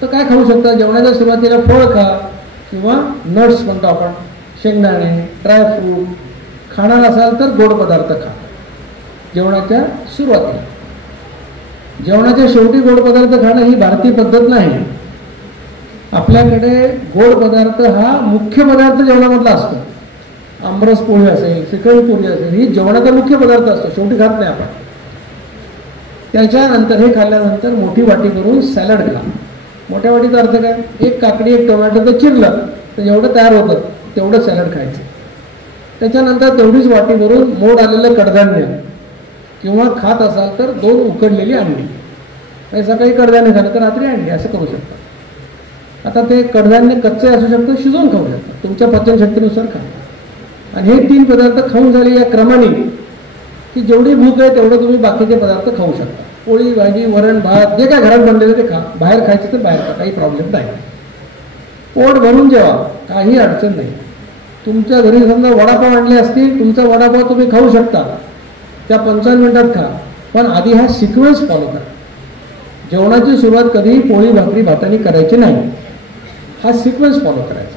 तर काय खाऊ शकता? जेवणाच्या सुरुवातीला फळ खा किंवा नट्स म्हणतो आपण, शेंगदाणे, ड्रायफ्रूट. खाणार असाल तर गोड पदार्थ खा जेवणाच्या सुरुवातीला. जेवणाच्या शेवटी गोड पदार्थ खाणं ही भारतीय पद्धत नाही. आपल्याकडे गोड पदार्थ हा मुख्य पदार्थ जेवणामधला असतो. आमरस पोळी असेल, श्रीखंड पोळी असेल, ही जेवणाचा मुख्य पदार्थ असतो, शेवटी खात नाही आपण. त्याच्यानंतर हे खाल्ल्यानंतर मोठी वाटी करून सॅलड खा. मोठ्या वाटीचा अर्थ काय, एक काकडी एक टोमॅटो तर चिरलं तर जेवढं तयार होतं तेवढं सॅलड खायचं. त्याच्यानंतर तेवढीच वाटी भरून मोड आलेलं कडधान्य किंवा खात असाल तर 2 उकडलेली अंडी. आणि सकाळी कडधान्य खाल्लं तर रात्री अंडी, असं करू शकता. आता ते कडधान्य कच्चे असू शकतं, शिजवून खाऊ शकता, तुमच्या पचनशक्तीनुसार खा. आणि हे 3 पदार्थ खाऊन झाले या क्रमाने की जेवढी भूक आहे तेवढं तुम्ही बाकीचे पदार्थ खाऊ शकता. पोळी भाजी वरण भात जे काय घरात बनलेलं ते खा, बाहेर खायचं तर बाहेर खा, काही प्रॉब्लेम नाही. पोट भरून जेवा, काही अडचण नाही. तुमच्या घरी समजा वडापाव आणले असतील, तुमचा वडापाव तुम्ही खाऊ शकता, त्या 55 मिनिटात खा. पण आधी हा सिक्वेन्स फॉलो करा. जेवणाची सुरुवात कधीही पोळी भाकरी भातानी करायची नाही, हा सिक्वेन्स फॉलो करायचा.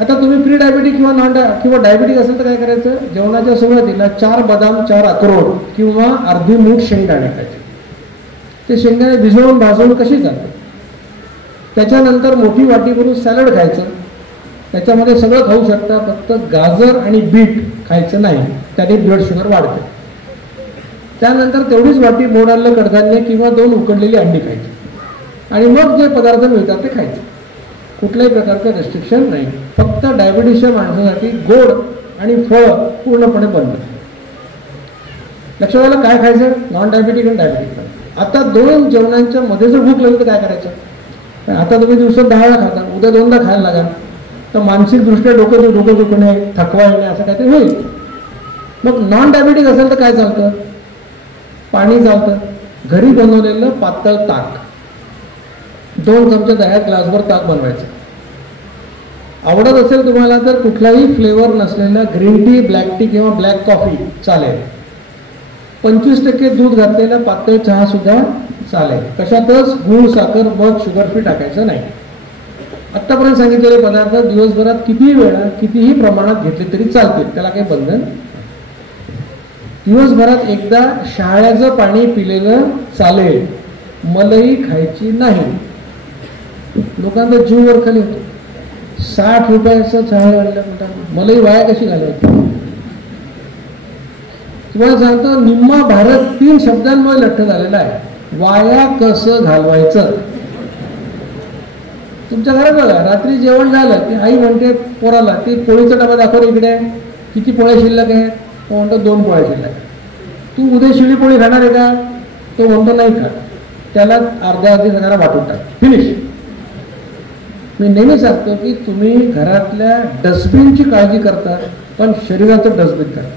आता तुम्ही प्री डायबिटिक किंवा डायबिटिक असेल तर काय करायचं, जेवणाच्या सुरुवातीला 4 बदाम 4 अक्रोड किंवा अर्धी मूठ शेंगदाणे खायचे. ते शेंगदाणे भिजवून भाजवून कशी जातात. त्याच्यानंतर मोठी वाटी भरून सॅलड खायचं. त्याच्यामध्ये सगळं खाऊ शकता, फक्त गाजर आणि बीट खायचं नाही, त्याने ब्लड शुगर वाढते. त्यानंतर तेवढीच वाटी मोड आलेलं कडधान्य किंवा 2 उकडलेली अंडी खायची. आणि मग जे पदार्थ मिळतात ते खायचे. कुठल्याही प्रकारचं रेस्ट्रिक्शन नाही. फक्त डायबिटीसच्या माणसासाठी गोड आणि फळ पूर्णपणे बंद. लक्षात आलं काय खायचं, नॉन डायबिटिक आणि डायबिटिक. आता 2 जेवणांच्या मध्ये जर भूक लागली तर काय करायचं. आता तुम्ही दिवसात 10 वेळा खाता, उद्या 2दा खायला लागा तर मानसिकदृष्ट्या डोकं दुखणे, थकवा येणे असं काहीतरी होईल. मग नॉन डायबिटिक असेल तर काय चालतं, पाणी चालतं. घरी बनवलेलं पातळ ताक, 2 चमचे दह्यात ग्लासभर ताक बनवायचं. आवडत असेल तुम्हाला तर कुठलाही फ्लेवर नसलेला ग्रीन टी, ब्लॅक टी किंवा ब्लॅक कॉफी चालेल. 25% दूध घातलेला पातळ चहा सुद्धा चालेल. कशातच गूळ साखर मध शुगर फ्री टाकायचं नाही. आत्तापर्यंत सांगितलेले पदार्थ दिवसभरात कितीही वेळा कितीही प्रमाणात घेतले तरी चालतील, त्याला काही बंधन. दिवसभरात एकदा शहाळ्याचं पाणी पिलेलं चालेल, मलई खायची नाही. लोकांचा जीव वर खाली होतो. 60 रुपयाचं चहा आणलं म्हणतात, मलई वाया कशी घालवायची. तुम्हाला सांगतो निम्मा भारत 3 शब्दांमुळे लठ्ठ झालेला आहे, वाया कसं घालवायचं. तुमच्या घरात बघा, रात्री जेवण झालं की आई म्हणते पोराला, ती पोळीचा डबा दाखव इकडे, किती पोळ्या शिल्लक आहेत. तो म्हणतो 2 पोळ्या शिल्लक आहे. तू उद्या शिळी पोळी खाणार आहे का, तो म्हणतो नाही खा. त्याला अर्धी सगळ्यांना वाटून टाक, फिनिश. मी नेहमी सांगतो की तुम्ही घरातल्या डस्टबिनची काळजी करता, पण शरीराचं डस्टबिन करा.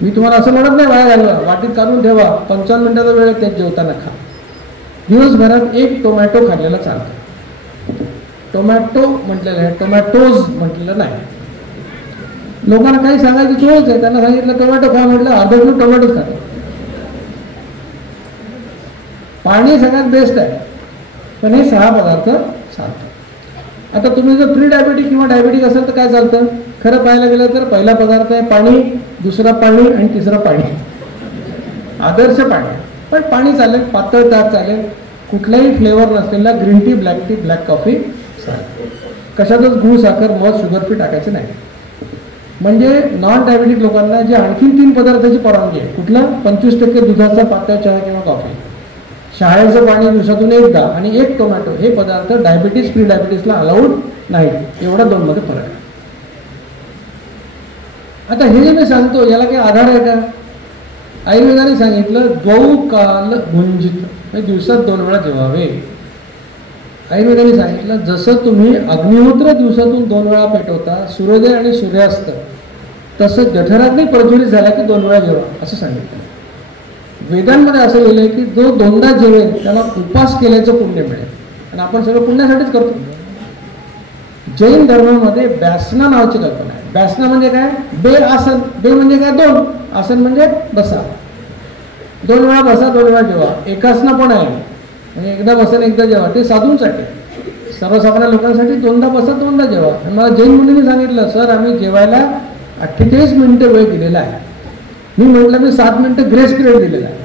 मी तुम्हाला असं म्हणत नाही वाया घालवा, वाटीत काढून ठेवा, 55 मिनिटाचा वेळ ते जेवताना खा. दिवसभरात 1 टोमॅटो खाल्लेला चालतो. टोमॅटो म्हटलेलं आहे, टोमॅटोज म्हटलेलं नाही. लोकांना काही सांगायची चोळच आहे, त्यांना सांगितलं टोमॅटो खा म्हटलं अर्धा किलो टोमॅटोच खातो. पाणी सगळ्यात बेस्ट आहे, पण हे 6 पदार्थ चालतात. आता तुम्ही जर प्री डायबिटिक किंवा डायबिटिक असेल तर काय चालतं, खरं पाहायला गेलं तर पहिला पदार्थ आहे पाणी, दुसरा पाणी आणि तिसरा पाणी. आदर्श पाणी, पण पाणी चालेल, पातळ ताक चालेल, कुठलाही फ्लेवर नसलेला green tea, black tea, black coffee चालेल. कशातच गूळ साखर मध शुगर फ्री टाकायचं नाही. म्हणजे नॉन डायबिटिक लोकांना जे आणखी 3 पदार्थाची परवानगी आहे. कुठलं, 25% दुधाचा पातळ चहा किंवा कॉफी, शहाळ्याचं पाणी दिवसातून एकदा आणि 1 टोमॅटो, हे पदार्थ डायबिटीस प्री डायबिटीसला अलाउड नाही. एवढा 2 मध्ये फरक आहे. आता हे जे मी सांगतो याला काही आधार आहे का. आयुर्वेदाने सांगितलं 2 काल भुंजित, म्हणजे दिवसात 2 वेळा जेवावे. आयुर्वेदाने सांगितलं जसं तुम्ही अग्निहोत्र दिवसातून 2 वेळा पेटवता, सूर्योदय आणि सूर्यास्त, तसं जठराग्नी प्रज्वलित झाला की 2 वेळा जेवा असं सांगितलं. वेदांमध्ये असं लिहिलंय की जो 2दा जेवेल त्याला उपास केल्याचं पुण्य मिळेल. आणि आपण सगळं पुण्यासाठीच करतो. जैन धर्मामध्ये ब्यासना नावाची कल्पना आहे. ब्यासना म्हणजे काय, बे आसन. बे म्हणजे काय, 2 आसन म्हणजे बसा. 2 वेळा बसा, 2 वेळा जेवा. एकासना पण आहे, म्हणजे एकदा बसा एकदा जेवा. ते साधूंसाठी, सर्वसामान्य लोकांसाठी 2दा बसा 2दा जेवा. आणि मला जैन मुलींनी सांगितलं सर आम्ही जेवायला 48 मिनिटं वेळ दिलेला आहे. मी म्हटलं मी 7 मिनिटं ग्रेस पिरियड दिलेला आहे.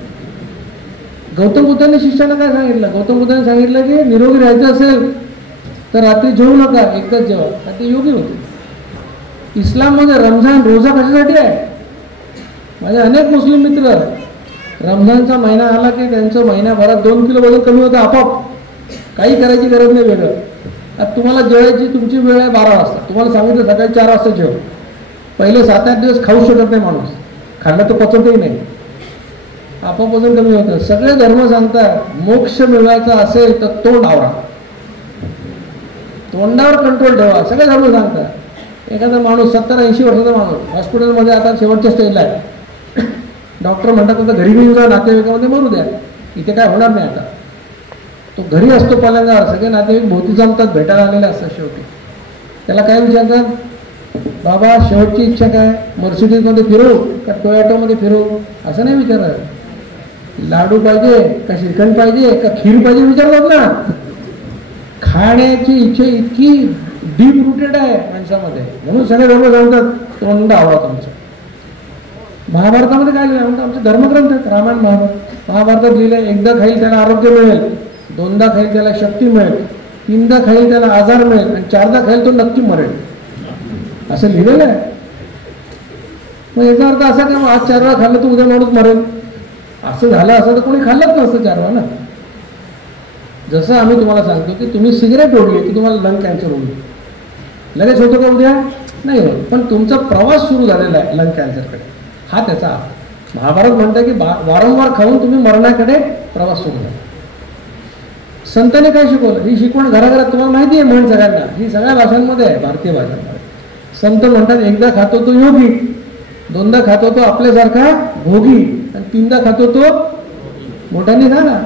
गौतम बुद्धांनी शिष्याला काय सांगितलं, गौतम बुद्धांनी सांगितलं की निरोगी राहायचं असेल तर रात्री जेवू नका, एकदाच जेवा. ते योगी होते. इस्लाममध्ये रमजान रोजा कशासाठी आहे. माझे अनेक मुस्लिम मित्र रमजानचा महिना आला की त्यांचं महिन्याभरात 2 किलो वजन कमी होतं आपोआप. काही करायची गरज नाही वेगळं. आता तुम्हाला जेवायची तुमची वेळ आहे 12 वाजता. तुम्हाला सांगितलं सकाळी 4 वाजता जेव. पहिले 7-8 दिवस खाऊ शकत नाही माणूस, खाल्लं तर पचतही नाही, आपोआप वजन कमी होतं. सगळे धर्म सांगतात मोक्ष मिळवायचा असेल तर तोंड आवरा, तोंडावर कंट्रोल ठेवा. सगळे धर्म सांगतात. एखादा माणूस 70-80 वर्षाचा माणूस हॉस्पिटलमध्ये आता शेवटच्या स्टेजला आहे, डॉक्टर म्हणतात आता घरी घेऊन जा, नातेवाईकामध्ये मरू द्या, इथे काय होणार नाही. आता तो घरी असतो पलंगावर, सगळे नातेवाईक भोवती जमतात, भेटायला आलेले असतात. शेवटी त्याला काय विचारतात, बाबा शेवटची इच्छा काय, मर्सिडीजमध्ये फिरू का टोयोटामध्ये फिरू, असं नाही विचारत. लाडू पाहिजे का श्रीखंड पाहिजे का खीर पाहिजे विचारतात ना. खाण्याची इच्छा इतकी डीप रुटेड आहे माणसामध्ये, म्हणून सगळे धर्म सांगतात तोंड आवडा तुमचं. महाभारतामध्ये काय लिहिलं म्हणतात, आमचे धर्मग्रंथ आहेत, रामायण महाभारत. महाभारतात लिहिलं एकदा खाईल त्याला आरोग्य मिळेल, 2दा खाईल त्याला शक्ती मिळेल, 3दा खाईल त्याला आजार मिळेल आणि 4दा खाईल तो नक्की मरेल, असं लिहिलेलं आहे. मग याचा अर्थ असा की आज 4 वेळा खाल्लं तर उद्या माणूस मरेल, असं झालं असं तर कोणी खाल्लंच नसतं 4 वेळा ना. जसं आम्ही तुम्हाला सांगतो की तुम्ही सिगरेट ओढली की तुम्हाला लंग कॅन्सर होईल, लगेच होतो का उद्या, नाही होत, पण तुमचा प्रवास सुरू झालेला आहे लंग कॅन्सरकडे, हा त्याचा अर्थ. महाभारत म्हणतं की वारंवार खाऊन तुम्ही मरणाकडे प्रवास सुरू झाला. संतांनी काय शिकवलं, ही शिकवण घराघरात तुम्हाला माहिती आहे, म्हण सगळ्यांना, ही सगळ्या भाषांमध्ये आहे, भारतीय भाषांमध्ये. संत म्हणतात एकदा खातो तो योगी, 2दा खातो तो आपल्यासारखा भोगी आणि 3दा खातो तो मोठ्याने झाला.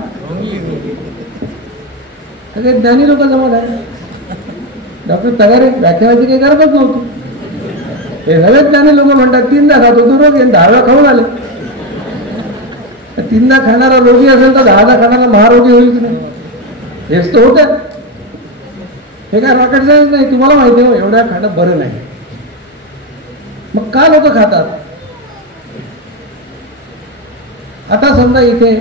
सगळे ज्ञानी लोक जमत आहे. डॉक्टर तगारे व्याख्यानाची काही गरजच नव्हती. हे सगळे ज्ञानी लोक म्हणतात 3दा खातो तो रोगी आणि 10 वेळा खाऊन आले. 3दा खाणारा रोगी असेल तर 10दा खाणारा महारोगी होईल की नाही, हेच तर होतं. हे काय रॉकेट सायन्स नाही, तुम्हाला माहिती आहे एवढ्या खाणं बरं नाही. मग का लोक खातात. आता समजा इथे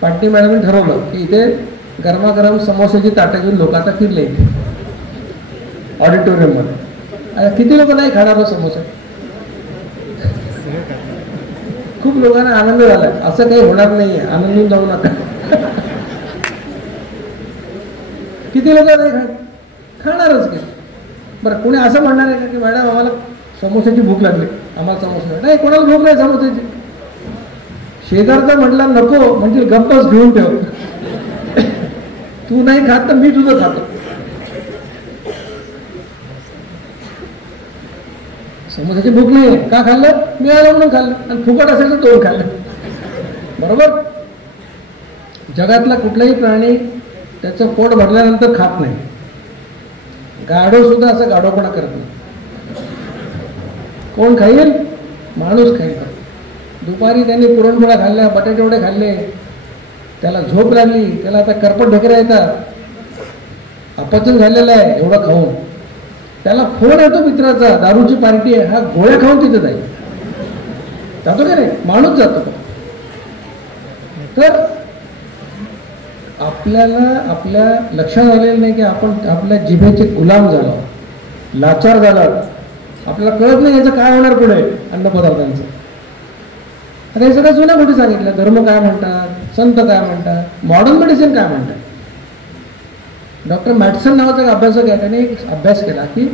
पाटणी मॅडमने ठरवलं की इथे गरमागरम समोसाची ताटं घेऊन लोक आता फिरले इथे ऑडिटोरियममध्ये. आता किती लोक नाही खाणार समोसा, खूप लोकांना आनंद झालाय. असं काही होणार नाहीये, आनंदून जाऊ नका. किती लोक नाही खाणारच की. बरं कोणी असं म्हणणार आहे का की मॅडम आम्हाला समोसाची भूक लागली, आम्हाला समोसा नाही, कोणाला भूक नाही समोसाची. शेजारचा म्हटला नको म्हणजे गप्पच घेऊन ठेव, तू नाही खात तर मी तुझं खातो. समोसाची भूक नाही का खाल्लं, मिळालं म्हणून खाल्लं, आणि फुकट असेल तर 2 खाल्लं. बरोबर. जगातला कुठलाही प्राणी त्याचं पोट भरल्यानंतर खात नाही. गाढव सुद्धा असं गाढवपणा करत नाही. कोण खाईल, माणूस खाईल. दुपारी त्यांनी पुरणपोळ्या खाल्ल्या, बटाटे वडे खाल्ले, त्याला झोप लागली, त्याला आता करपट ढेकऱ्या येतात, अपचन झालेलं आहे एवढं खाऊन. त्याला फोन येतो मित्राचा, दारूची पार्टी आहे, हा गोळ्या खाऊन तिथे जाईल, जातो का नाही, माणूस जातो. तर आपल्याला आपल्या लक्षात आलेलं नाही की आपण आपल्या जिभेचे गुलाम झालो, लाचार झाला. आपल्याला कळत नाही याचं काय होणार पुढे अन्नपदार्थांचं. आता हे सगळं जुन्या गोष्टी सांगितल्या. धर्म काय म्हणतात, संत काय म्हणतात, मॉडर्न मेडिसिन काय म्हणतात. डॉक्टर मॅटसन नावाचा एक अभ्यासक आहे, त्याने एक अभ्यास केला की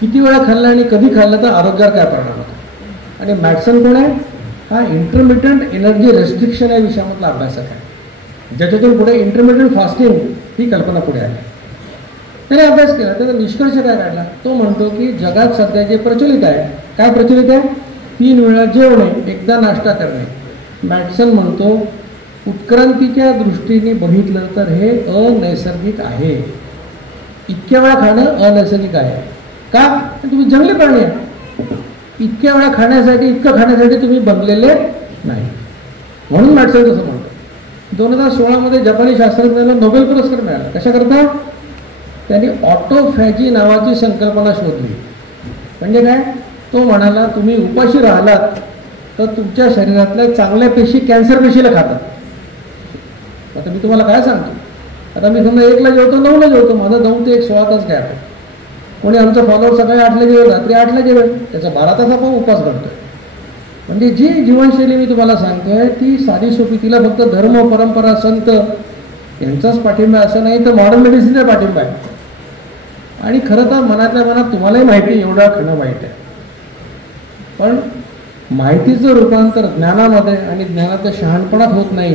किती वेळा खाल्लं आणि कधी खाल्लं तर आरोग्यावर काय परिणाम होतो. आणि मॅटसन कोण आहे, हा इंटरमिटंट एनर्जी रेस्ट्रिक्शन या विषयामधला अभ्यासक आहे, ज्याच्यातून पुढे इंटरमिटंट फास्टिंग ही कल्पना पुढे आली. त्याने अभ्यास केला, त्याचा निष्कर्ष काय काढला. तो म्हणतो की जगात सध्या जे प्रचलित आहे, काय प्रचलित आहे, 3 वेळा जेवणे, एकदा नाश्ता करणे. मॅटसन म्हणतो उत्क्रांतीच्या दृष्टीने बघितलं तर हे अनैसर्गिक आहे. इतक्या वेळा खाणं अनैसर्गिक आहे. का, तुम्ही जंगली प्राणी आहे, इतक्या वेळा खाण्यासाठी, इतकं खाण्यासाठी तुम्ही बनलेले नाही. म्हणून मॅटसन तसं म्हणतो. 2016 जपानी शास्त्रज्ञांना नोबेल पुरस्कार मिळाला. कशाकरता, त्यांनी ऑटोफॅजी नावाची संकल्पना शोधली. म्हणजे काय, तो म्हणाला तुम्ही उपाशी राहिलात तर तुमच्या शरीरातल्या चांगल्या पेशी कॅन्सर पेशीला खातात. आता मी तुम्हाला काय सांगतो, आता मी समजा 1ला जेवतो, 9ला जेवतो, माझा 9 ते 16 तास गॅप आहे. कोणी आमचा फॉलोअर सकाळी 8ला जेवेल, रात्री 8ला जेवेल, त्याचा 12 तास आपण उपास करतोय. म्हणजे जी जीवनशैली मी तुम्हाला सांगतोय ती साधी सोपी, तिला फक्त धर्म, परंपरा, संत यांचाच पाठिंबा असं नाही तर मॉडर्न मेडिसिनचा पाठिंबा आहे. आणि खरं तर मनातल्या मनात तुम्हालाही माहिती एवढं खाणं वाईट आहे, पण माहितीचं रूपांतर ज्ञानामध्ये आणि ज्ञानाचं शहाणपणात होत नाही,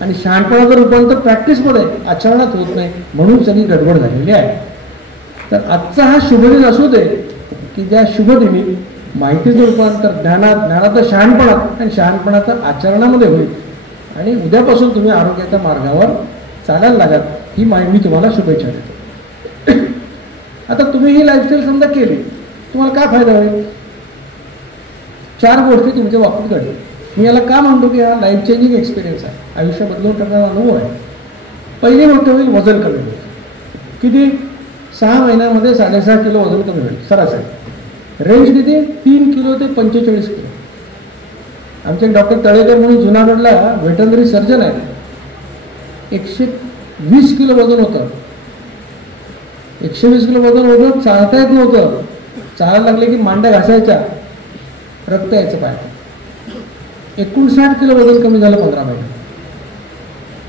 आणि शहाणपणाचं रूपांतर प्रॅक्टिसमध्ये आचरणात होत नाही, म्हणून सगळी गडबड झालेली आहे. तर आजचा हा शुभदिन असू दे की ज्या शुभदिनी माहितीचं रूपांतर ज्ञानात, ज्ञानाचं शहाणपणात आणि शहाणपणाचं आचरणामध्ये होईल, आणि उद्यापासून तुम्ही आरोग्याच्या मार्गावर चालायला लागाल, ही मी तुम्हाला शुभेच्छा देतो. आता तुम्ही ही लाईफस्टाईल समजा केली, तुम्हाला काय फायदा होईल? 4 गोष्टी तुमच्या बाबतीत घडल्या. मी याला का म्हणतो की हा लाईफ चेंजिंग एक्सपिरियन्स आहे, आयुष्य बदलून टाकणारा अनुभव आहे. पहिली गोष्ट होईल वजन कमी होईल. किती? 6 महिन्यामध्ये 6.5 किलो वजन कमी होईल सरासरी. रेंज किती? 3 किलो ते 45 किलो. आमचे डॉक्टर तळेकर म्हणून जुनागडला व्हेटरनरी सर्जन आहे, 120 किलो वजन होतं. 120 किलो वजन होतं, चालता येत नव्हतं. चालायला लागले की मांड्या घासायच्या, रक्त यायचं पाय. 59 किलो वजन कमी झालं 15 महिने.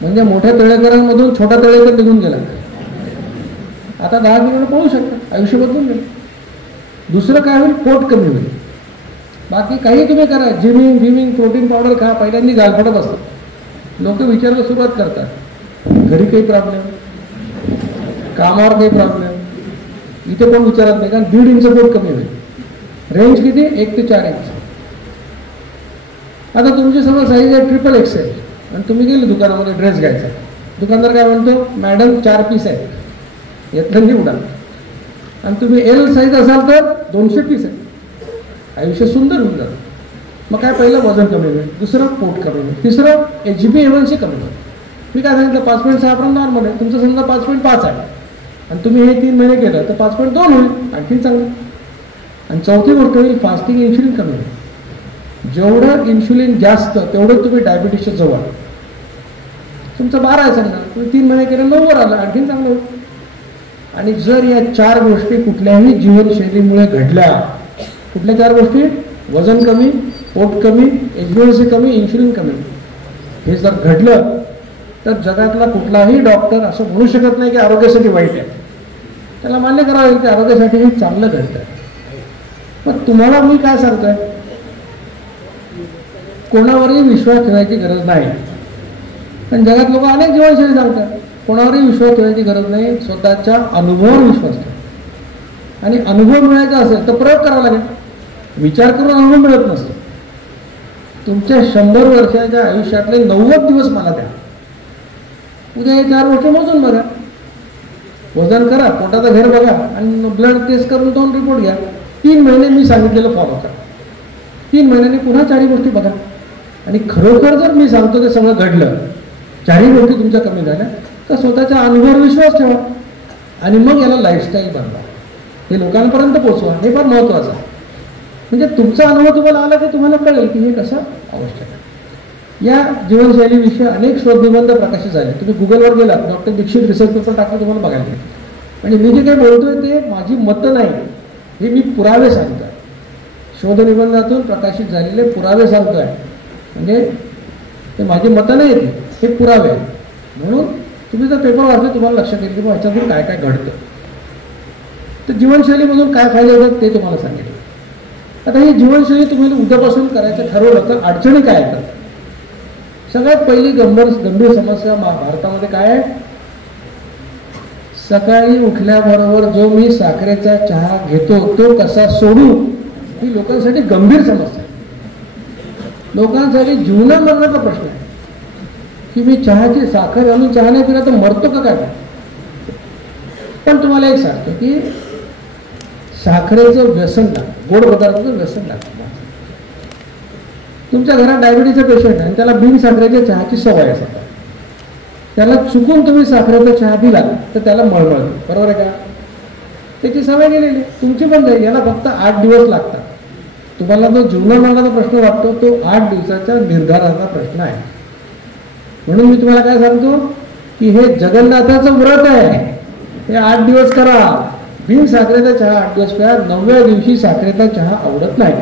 म्हणजे मोठ्या तळेकरांमधून छोटा तळेकर निघून गेला. आता 10 किलोने पळू शकतात, आयुष्य बदलून गेलं. दुसरं काय होईल? पोट कमी होईल. बाकी काही तुम्ही करा, जिमिंग, प्रोटीन पावडर खा, पहिल्यांदा गालफडत असतात. लोक विचारायला सुरुवात करतात, घरी काही प्रॉब्लेम, कामावर काही प्रॉब्लेम, इथे कोण विचारत नाही, कारण 1.5 इंच पोट कमी होईल. रेंज किती? 1 ते 4 इंच. आता तुमची समज साईज आहे XXL आणि तुम्ही गेले दुकानामध्ये ड्रेस घ्यायचा, दुकानदार काय म्हणतो? मॅडम 4 पीस आहेत, यातलं निवडा. आणि तुम्ही L साईज असाल तर 200 पीस आहेत. आयुष्य सुंदर होऊन जातं. मग काय? पहिलं वजन कमी होईल, दुसरं पोट कमी होईल, तिसरं HbA1c कमी होईल. मी काय सांगितलं? 5.6 पर्यंत नॉर्मल आहे. तुमचं समजा 5.5 आहे आणि तुम्ही हे 3 महिने केलं तर 5.2 होईल, आणखीन चांगलं. आणि चौथी गोष्ट होईल फास्टिंग, इन्शुलिन कमी होईल. जेवढं इन्शुलिन जास्त तेवढं तुम्ही डायबिटीसच्या जवळ. तुमचं 12 आहे समजा, तुम्ही 3 महिने केलं 9 वर आलं, आणखीन चांगलं होईल. आणि जर या 4 गोष्टी कुठल्याही जीवनशैलीमुळे घडल्या, कुठल्या 4 गोष्टी? वजन कमी, पोट कमी, HbA1c कमी, इन्शुलिन कमी, हे जर घडलं तर जगातला कुठलाही डॉक्टर असं म्हणू शकत नाही की आरोग्यासाठी वाईट आहे. त्याला मान्य करावं लागेल की आरोग्यासाठी हे चांगलं घडतं. पण तुम्हाला मी काय सांगतोय? कोणावरही विश्वास ठेवायची गरज नाही. पण जगात लोक अनेक जीवनशैली सांगतात, कोणावरही विश्वास ठेवायची गरज नाही, स्वतःच्या अनुभवावर विश्वास ठेवा. आणि अनुभव मिळायचा असेल तर प्रयोग करावा लागेल. विचार करून अनुभव मिळत नसतो. तुमच्या 100 वर्षाच्या आयुष्यातले 90 दिवस मला द्या, उद्या हे 4 गोष्टी मोजून बघा. वजन करा, पोटाचा घेर बघा आणि ब्लड टेस्ट करून 2 रिपोर्ट घ्या. 3 महिने मी सांगितलेलं फॉलो करा. 3 महिन्यांनी पुन्हा 4 गोष्टी बघा. आणि खरोखर जर मी सांगतो ते सगळं घडलं, 4 गोष्टी तुमच्या कमी झाल्या, तर स्वतःच्या अनुभवावर विश्वास ठेवा आणि मग याला लाईफस्टाईल बनवा. हे लोकांपर्यंत पोचवा, हे फार महत्त्वाचं आहे. म्हणजे तुमचा अनुभव तुम्हाला आला की तुम्हाला कळेल की हे कसं आवश्यक आहे. या जीवनशैलीविषयी अनेक शोधनिबंध प्रकाशित झाले. तुम्ही गुगलवर गेलात, डॉक्टर दीक्षित रिसर्च पेपर टाकून तुम्हाला बघायला मिळेल. म्हणजे मी जे काही बोलतोय ते माझी मतं नाही, हे मी पुरावे सांगतोय. शोधनिबंधातून प्रकाशित झालेले पुरावे सांगतोय. म्हणजे ते माझी मतं नाही, हे पुरावे आहेत. म्हणून तुम्ही जर पेपर वाचले तुम्हाला लक्षात येईल की ह्याच्यातून काय काय घडतं. तर जीवनशैलीमधून काय फायदे होतात ते तुम्हाला सांगितलं. आता ही जीवनशैली तुम्ही उद्यापासून करायचं ठरवलं तर अडचणी काय येतात? सगळ्यात पहिली गंभीर समस्या भारतामध्ये काय आहे? सकाळी उठल्याबरोबर जो मी साखरेचा चहा घेतो तो कसा सोडू, ही लोकांसाठी गंभीर समस्या आहे. लोकांसाठी जीवनामरणाचा प्रश्न आहे की मी चहाची साखर घालून चहा नाही पिला तर मरतो का काय? पण तुम्हाला एक सांगतो की साखरेचं व्यसन लागतं, गोड पदार्थाचं व्यसन लागतं. तुमच्या घरात डायबिटीसचा पेशंट आहे आणि त्याला बिन साखरेच्या चहाची सवय असते. त्याला चुकून तुम्ही साखरेचा चहा दिला तर त्याला मळमळ, बरोबर आहे का? त्याची सवय गेलेली, तुमची पण जाईल. याला फक्त 8 दिवस लागतात. तुम्हाला जो जीवनामरणाचा प्रश्न वाटतो तो 8 दिवसाच्या निर्धाराचा प्रश्न आहे. म्हणून मी तुम्हाला काय सांगतो की हे जगन्नाथाचं व्रत आहे. हे 8 दिवस करा. बिन साखरेचा चहा 8 दिवस प्या. 9व्या दिवशी साखरेचा चहा आवडत नाही.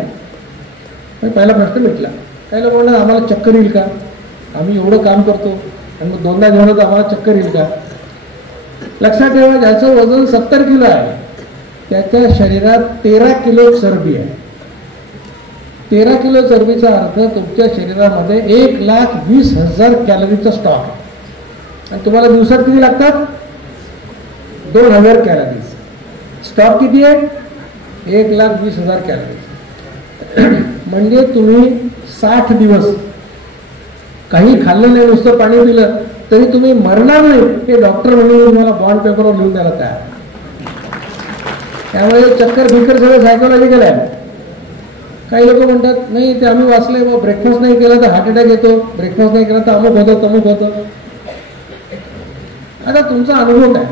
पहिला प्रश्न मिटला. काही लोक म्हणतात आम्हाला चक्कर येईल का, आम्ही एवढं काम करतो आणि मग दोनदा जेवलं तर आम्हाला चक्कर येईल का. लक्षात ठेवा, ज्याचं वजन 70 किलो आहे त्याच्या शरीरात 13 किलो चरबी आहे. 13 किलो चरबीचा अर्थ तुमच्या शरीरामध्ये 1,20,000 कॅलरीचा स्टॉक आहे. आणि तुम्हाला दिवसात किती लागतात, 2,000 कॅलरीज. स्टॉक किती आहे, 1,20,000 कॅलरीज. म्हणजे तुम्ही 60 दिवस काही खाल्लं नाही, नुसतं पाणी पिलं तरी तुम्ही मरणार नाही हे डॉक्टर म्हणून तुम्हाला बॉन्ड पेपरवर लिहून द्यायला तयार. त्यामुळे चक्कर बिकर सगळं सायकोलॉजिकल आहे. काही लोक म्हणतात नाही ते आम्ही वाचलंय, मग ब्रेकफास्ट नाही केला तर हार्ट अटॅक येतो, ब्रेकफास्ट नाही केला तर अमुक होतं तमुक होतं. आता तुमचा अनुभव काय,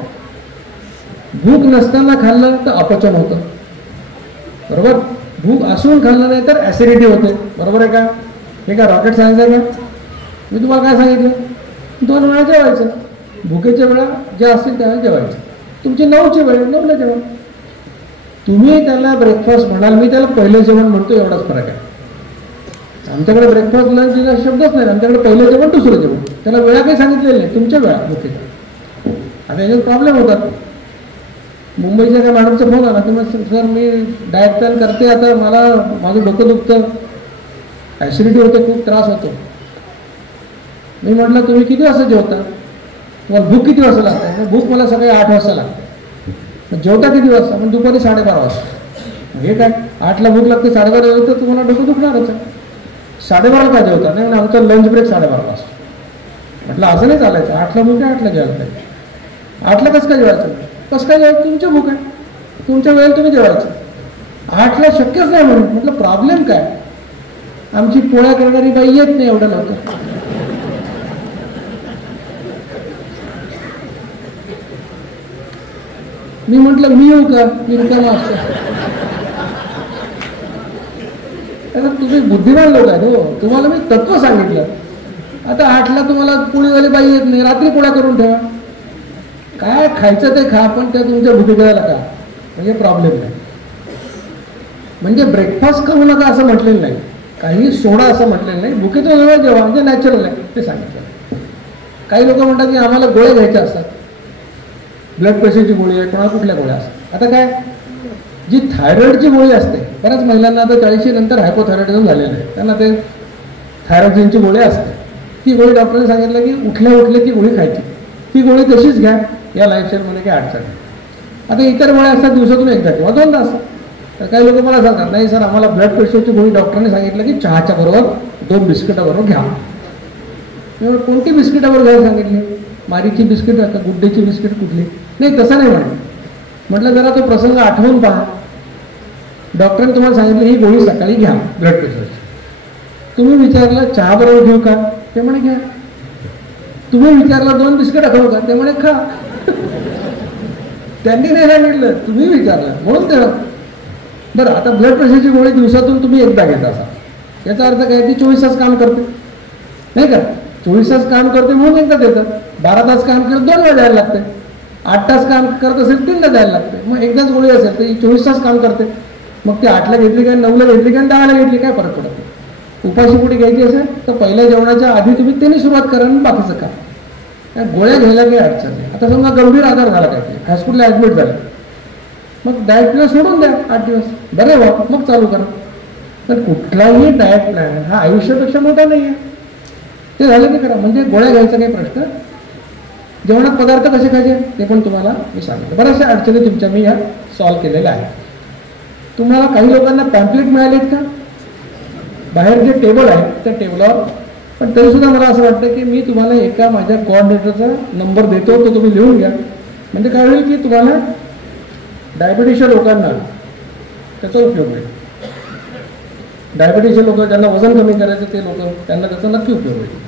भूक नसताना खाल्लं तर अपचन होतं, बरोबर. भूक असून खाल्लं नाही तर ऍसिडिटी होते, बरोबर आहे का. हे का रॉकेट सायन्स आहे का. मी तुम्हाला काय सांगितलं, 2 वेळा जेवायचं, भुकेच्या वेळा ज्या असतील त्यावेळेला जेवायचं. तुमची 9ची वेळ 9ला जेवण. तुम्ही त्याला ब्रेकफास्ट म्हणाल, मी त्याला पहिलं जेवण म्हणतो, एवढाच फरक आहे. आमच्याकडे ब्रेकफास्ट लंच डिनर शब्दच नाही, आमच्याकडे पहिलं जेवण दुसरं जेवण, त्याला वेळा काही सांगितलेलं नाही, तुमच्या वेळा भुकेच्या. आता याच्यात प्रॉब्लेम होतात. मुंबईच्या त्या मॅडमचा फोन आला की मग सर मी डाएट प्लॅन करते, आता मला माझं डोकं दुखतं, ॲसिडिटी होते, खूप त्रास होतो. मी म्हटलं तुम्ही किती वाजता जेवता, तुम्हाला भूक किती वाजता लागते. भूक मला सकाळी 8 वाजता लागते. मग जेवता किती वाजता, पण दुपारी 12:30 वाजता. हे काय 8ला भूक लागते, 12:30 वाजता तुम्हाला डोकं दुखणारच आहे. 12:30 काय जेवता, नाही आमचा लंच ब्रेक 12:30 वाजता. म्हटलं असं नाही चालायचं, 8ला भूक आहे 8ला जेवायला पाहिजे. 8ला कसं काय जेवायचं, कसं काय जेवायचं, तुमची भूक आहे, तुमच्या वेळेला तुम्ही जेवायचं. 8ला शक्यच नाही म्हणून. म्हटलं प्रॉब्लेम काय, आमची पोळ्या करणारी बाई येत नाही एवढं लवकर. मी म्हटलं मी येऊ का, मी रिकामा असतो. तुम्ही बुद्धिमान लोक आहेत हो, तुम्हाला मी तत्व सांगितलं. आता 8ला तुम्हाला पोळीवाली बाई येत नाही, रात्री पोळ्या करून ठेवा. काय खायचं ते खा, पण त्या तुमच्या भुकेला का, म्हणजे प्रॉब्लेम नाही. म्हणजे ब्रेकफास्ट करू नका असं म्हटलेलं नाही, काही सोडा असं म्हटलेलं नाही. भुकेच्या वेळेला जेव्हा म्हणजे नॅचरल आहे ते सांगितलं. काही लोक म्हणतात की आम्हाला गोळ्या घ्यायच्या असतात, ब्लड प्रेशरची गोळी आहे, कोणाला कुठल्या गोळ्या असतात. आता काय, जी थायरॉइडची गोळी असते, बऱ्याच महिलांना आता 40 नंतर हायपोथायरॉइडिझम झालेलं आहे, त्यांना ते थायरॉइडची गोळी असते. ती गोळी डॉक्टरने सांगितलं की उठल्या ती गोळी खायची. ती गोळी तशीच घ्या, या लाईफस्टाईलमध्ये काही अडचण नाही. आता इतर गोळ्या असतात दिवसातून एकदा किंवा 2दा असतात. तर काही लोक मला सांगतात नाही सर आम्हाला ब्लड प्रेशरची गोळी डॉक्टरने सांगितलं की चहाच्या बरोबर 2 बिस्किटाबरोबर घ्या. कोणती बिस्किटाबरोबर घ्यायला सांगितली, मारीची बिस्किट का गुड्डेची बिस्किट कुठली, नाही तसं नाही म्हणलं. म्हटलं जरा तो प्रसंग आठवून पहा. डॉक्टरने तुम्हाला सांगितलं ही गोळी सकाळी घ्या ब्लड प्रेशरची. तुम्ही विचारलं चहा बरोबर घेऊ का, ते म्हणे घ्या. तुम्ही विचारलं 2 बिस्किट खाऊ का, ते म्हणे खा. त्यांनी नाही सांगितलं, तुम्ही विचारलं म्हणून ते. बरं आता ब्लड प्रेशरची गोळी दिवसातून तुम्ही एकदा घेता असा, याचा अर्थ काय, ती 24 तास काम करते नाही का. 24 तास काम करते म्हणून एकदा देतात. 12 तास काम केलं 2 वेळा द्यायला लागते. 8 तास काम करत असेल 3दा द्यायला लागते. मग एकदाच गोळी असेल तर 24 तास काम करते. मग ती 8ला घेतली काय, 9ला घेतली काय, 10ला घेतली काय फरक पडतो. उपाशीपोटी घ्यायची असेल तर पहिल्या जेवणाच्या आधी तुम्ही त्यांनी सुरुवात करा आणि बाकीचं का. त्या गोळ्या घ्यायला काही अडचण नाही. आता समजा गंभीर आजार झाला काय, हॉस्पिटलला ॲडमिट झाला, मग डाएट प्लॅन सोडून द्या 8 दिवस, बरे व्हा, मग चालू करा. तर कुठलाही डाएट प्लॅन हा आयुष्यापेक्षा मोठा नाही आहे. ते झालं की करा, म्हणजे गोळ्या घ्यायचा काही प्रश्न. जेवणात पदार्थ कसे खायचे ते पण तुम्हाला मी सांगितलं. बऱ्याचशा अडचणी तुमच्या मी या सॉल्व्ह केलेल्या आहेत. तुम्हाला काही लोकांना पॅम्पलेट मिळालेत का, बाहेर जे टेबल आहे त्या टेबलावर. पण तरीसुद्धा मला असं वाटतं की मी तुम्हाला एका माझ्या कोऑर्डिनेटरचा नंबर देतो, तो तुम्ही लिहून घ्या. म्हणजे काय होईल की तुम्हाला डायबिटीसच्या लोकांना त्याचा उपयोग होईल. डायबिटीसचे लोक ज्यांना वजन कमी करायचं ते लोक, त्यांना त्याचा नक्की उपयोग होईल.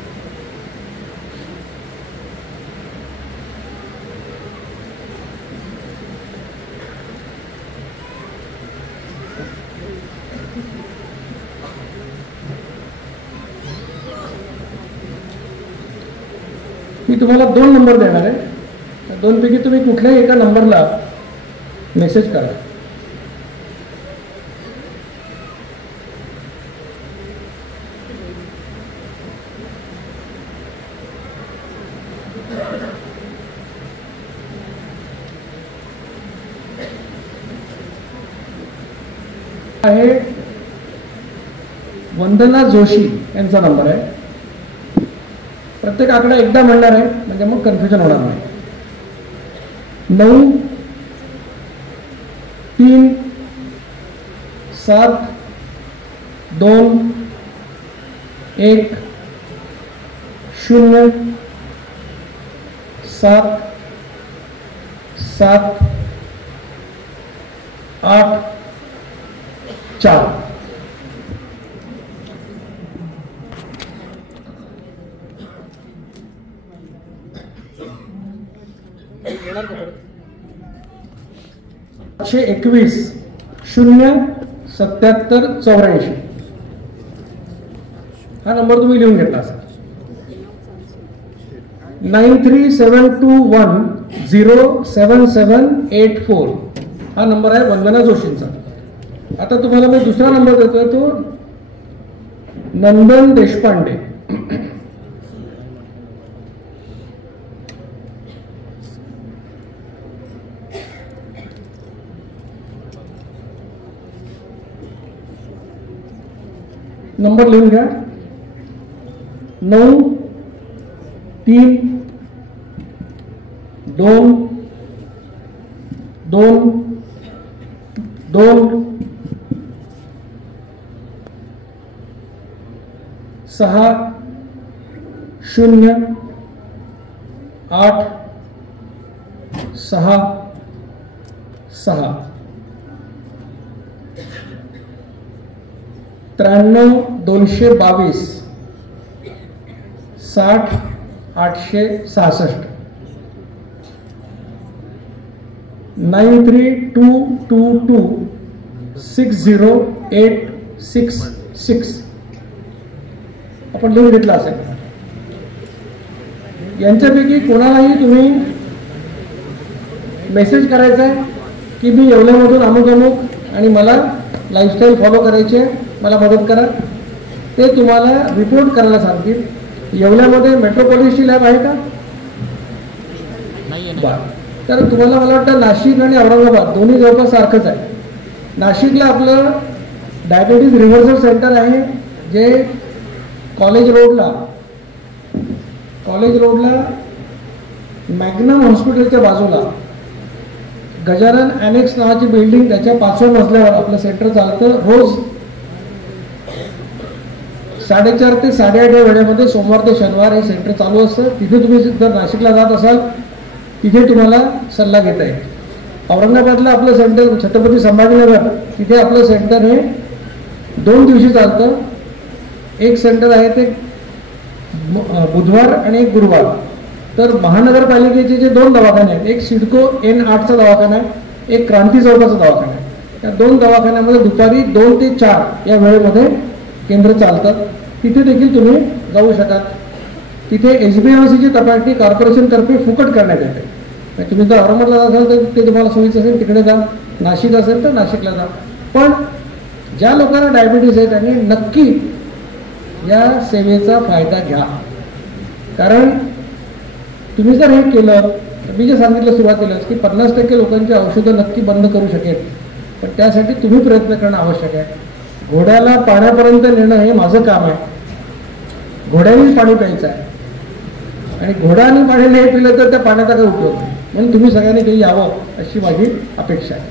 मी तुम्हाला 2 नंबर देणार आहे. 2 पैकी तुम्ही कुठल्याही एका नंबरला मेसेज करा. आहे वंदना जोशी यांचा नंबर आहे. प्रत्येक आकडा एकदा म्हणणार आहे म्हणजे मग कन्फ्युजन होणार नाही. 9 3 7 2 1 0 7 7 8 4. एकशे 21 0 77 84 हा नंबर तुम्ही लिहून घेतला असा. 9372107784 हा नंबर आहे वंदना जोशींचा. आता तुम्हाला मी दुसरा नंबर देतोय, तो नंदन देशपांडे. नंबर लिहून घ्या. 9 3 2 2 2 6 0 8 6 6. 93 222 60 866. 9322 60866 आपण लिहून घेतला असेल. यांच्यापैकी कोणालाही तुम्ही मेसेज करायचा आहे की मी येवल्यामधून अमुक अमुक आणि मला लाईफस्टाईल फॉलो करायची आहे, मला मदत करा, ते तुम्हाला रिपोर्ट करायला सांगतील. येवल्यामध्ये मेट्रोपॉलिसची लॅब आहे का? बरं. तर तुम्हाला मला वाटतं नाशिक आणि औरंगाबाद दोन्ही जवळपास सारखंच आहे. नाशिकला आपलं डायबिटीज रिव्हर्सल सेंटर आहे, जे कॉलेज रोडला मॅग्नम हॉस्पिटलच्या बाजूला गजानन ॲनेक्स नावाची बिल्डिंग, त्याच्या 5व्या मजल्यावर आपलं सेंटर चालतं. रोज 4:30 ते 8:30 या वेळेमध्ये सोमवार ते शनिवार हे सेंटर चालू असतं. तिथे तुम्ही जर नाशिकला जात असाल तिथे तुम्हाला सल्ला घेता येईल. औरंगाबादला आपलं सेंटर छत्रपती संभाजीनगर, तिथे आपलं सेंटर हे 2 दिवशी चालतं. एक सेंटर आहे ते बुधवार आणि एक गुरुवार. तर महानगरपालिकेचे जे 2 दवाखाने आहेत, एक सिडको N8चा दवाखाना आहे, एक क्रांती चौकाचा दवाखाना आहे. या 2 दवाखान्यामध्ये दुपारी 2 ते 4 या वेळेमध्ये केंद्र चालतं. तिथे देखील तुम्ही जाऊ शकाल. तिथे HbA1cची तपासणी कॉर्पोरेशनतर्फे फुकट करण्यात येते. तुम्ही जर औरंगाबादला असाल तर ते तुम्हाला सोयीचं असेल तिकडे जा, नाशिक असेल तर नाशिकला जा. पण ज्या लोकांना डायबिटीस आहे त्यांनी नक्की या सेवेचा फायदा घ्या. कारण तुम्ही जर हे केलं तर मी जे सांगितलं सुरुवातीलाच की 50% लोकांची औषधं नक्की बंद करू शकेल. पण त्यासाठी तुम्ही प्रयत्न करणं आवश्यक आहे. घोड्याला पाण्यापर्यंत नेणं हे माझं काम आहे. घोड्यानेच पाणी प्यायचं आहे आणि घोड्याने पाणी नाही पिलं तर त्या पाण्याचा काही उपयोग नाही. म्हणून तुम्ही सगळ्यांनी काही यावं अशी माझी अपेक्षा आहे.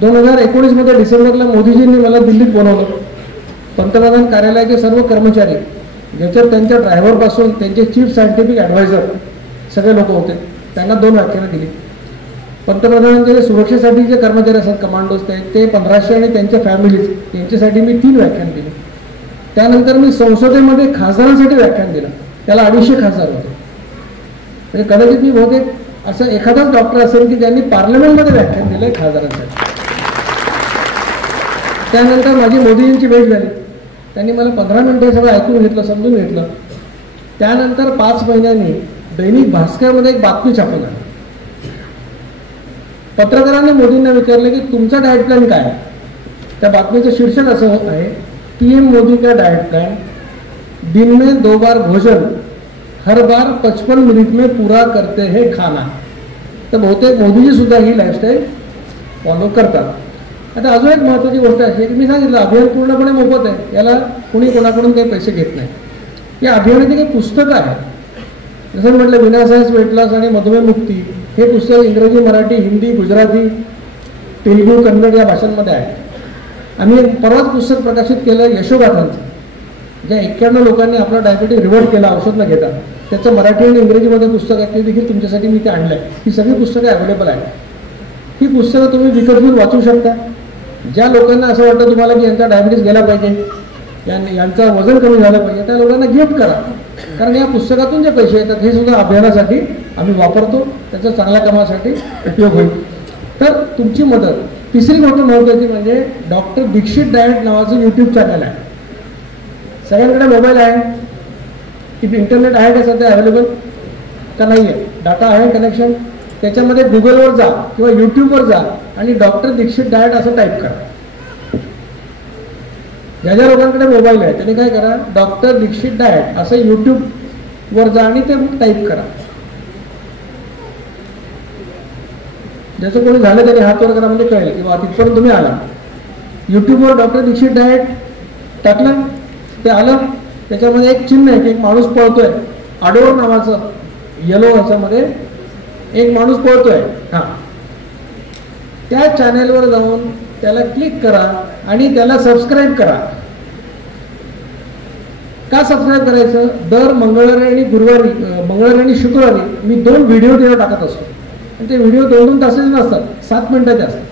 2019 डिसेंबरला मोदीजींनी मला दिल्लीत बोलावलं. पंतप्रधान कार्यालयाचे सर्व कर्मचारी, ज्याच्यात त्यांच्या ड्रायव्हरपासून त्यांचे चीफ सायंटिफिक ॲडवायझर सगळे लोक होते, त्यांना 2 व्याख्यानं दिली. पंतप्रधानांच्या सुरक्षेसाठी जे कर्मचारी असतात, कमांडोज, ते 1500 आणि त्यांच्या फॅमिलीज यांच्यासाठी मी 3 व्याख्यान दिली. त्यानंतर मी संसदेमध्ये खासदारांसाठी व्याख्यान दिलं, त्याला 250 खासदार होते. म्हणजे कदाचित मी बहुतेक असं एखादाच डॉक्टर असेल की ज्यांनी पार्लमेंटमध्ये व्याख्यान दिलंय खासदारांसाठी. त्यानंतर माझी मोदीजींची भेट झाली. त्यांनी मला 15 मिनिटं सगळं ऐकून घेतलं, समजून घेतलं. त्यानंतर 5 महिन्यांनी दैनिक भास्करमध्ये एक बातमी छापून आली. पत्रकारांनी मोदींना विचारलं की तुमचा डाएट प्लॅन काय आहे. त्या बातमीचं शीर्षक असं आहे, PM मोदी का डाएट प्लॅन, दिन में 2 बार भोजन, हर बार 55 मिनिट में पूरा करते हैं खाना. तर बहुतेक मोदीजी सुद्धा ही लाईफस्टाईल फॉलो करतात. आता अजून एक महत्त्वाची गोष्ट अशी की मी सांगितलं अभियान पूर्णपणे मोफत आहे, याला कुणी कोणाकडून काही पैसे घेत नाही. या अभियानाची काही पुस्तकं आहेत, जसं म्हटलं विना सायन्स वेट लॉस आणि मधुमेह मुक्ती, हे पुस्तक इंग्रजी, मराठी, हिंदी, गुजराती, तेलुगू, कन्नड या भाषांमध्ये आहे. आम्ही परवाच पुस्तक प्रकाशित केलं यशोगाथांचं, ज्या 91 लोकांनी आपला डायबिटीज रिव्हर्ट केला औषध न घेता. त्याचं मराठी आणि इंग्रजीमध्ये पुस्तक आहे, ते देखील तुमच्यासाठी मी ते आणलं आहे. ही सगळी पुस्तकं अवेलेबल आहेत. ही पुस्तकं तुम्ही विकत घेऊन वाचू शकता. ज्या लोकांना असं वाटतं तुम्हाला की यांचा डायबिटीज गेला पाहिजे, यांचं वजन कमी झालं पाहिजे, त्या लोकांना गिफ्ट करा. कारण या पुस्तकातून जे पैसे येतात हे सुद्धा अभियानासाठी आम्ही वापरतो, त्याचा चांगल्या कामासाठी उपयोग होईल. तर तुमची मदत. तिसरी गोष्ट महत्त्वाची म्हणजे डॉक्टर दीक्षित डाएट नावाचं यूट्यूब चॅनल आहे. सगळ्यांकडे मोबाईल आहे की इंटरनेट आहे का सध्या अवेलेबल का नाही आहे, डाटा आहे कनेक्शन, त्याच्यामध्ये गुगलवर जा किंवा यूट्यूबवर जा आणि डॉक्टर दीक्षित डाएट असं टाईप करा. ज्या ज्या लोकांकडे मोबाईल आहे त्यांनी काय करा, डॉक्टर दीक्षित डाएट असं यूट्यूबवर जा आणि ते टाईप करा. ज्याचं कोणी झालं त्याने हात वर करा म्हणजे कळेल किंवा तिथपर्यंत तुम्ही आला. यूट्यूबवर डॉक्टर दीक्षित डाएट टाकलं ते आलं. त्याच्यामध्ये एक चिन्ह आहे की एक माणूस पळतोय, आडोर नावाचं येलो ह्याच्यामध्ये एक माणूस पळतोय. हां, त्या चॅनेलवर जाऊन त्याला क्लिक करा आणि त्याला सबस्क्राईब करा. का सबस्क्राईब करायचं? दर मंगळवारी आणि गुरुवारी, मंगळवारी आणि शुक्रवारी मी 2 व्हिडिओ तिथे टाकत असतो. आणि ते व्हिडिओ 2-2 तासाचे नसतात, 7 मिनिटाचे असतात.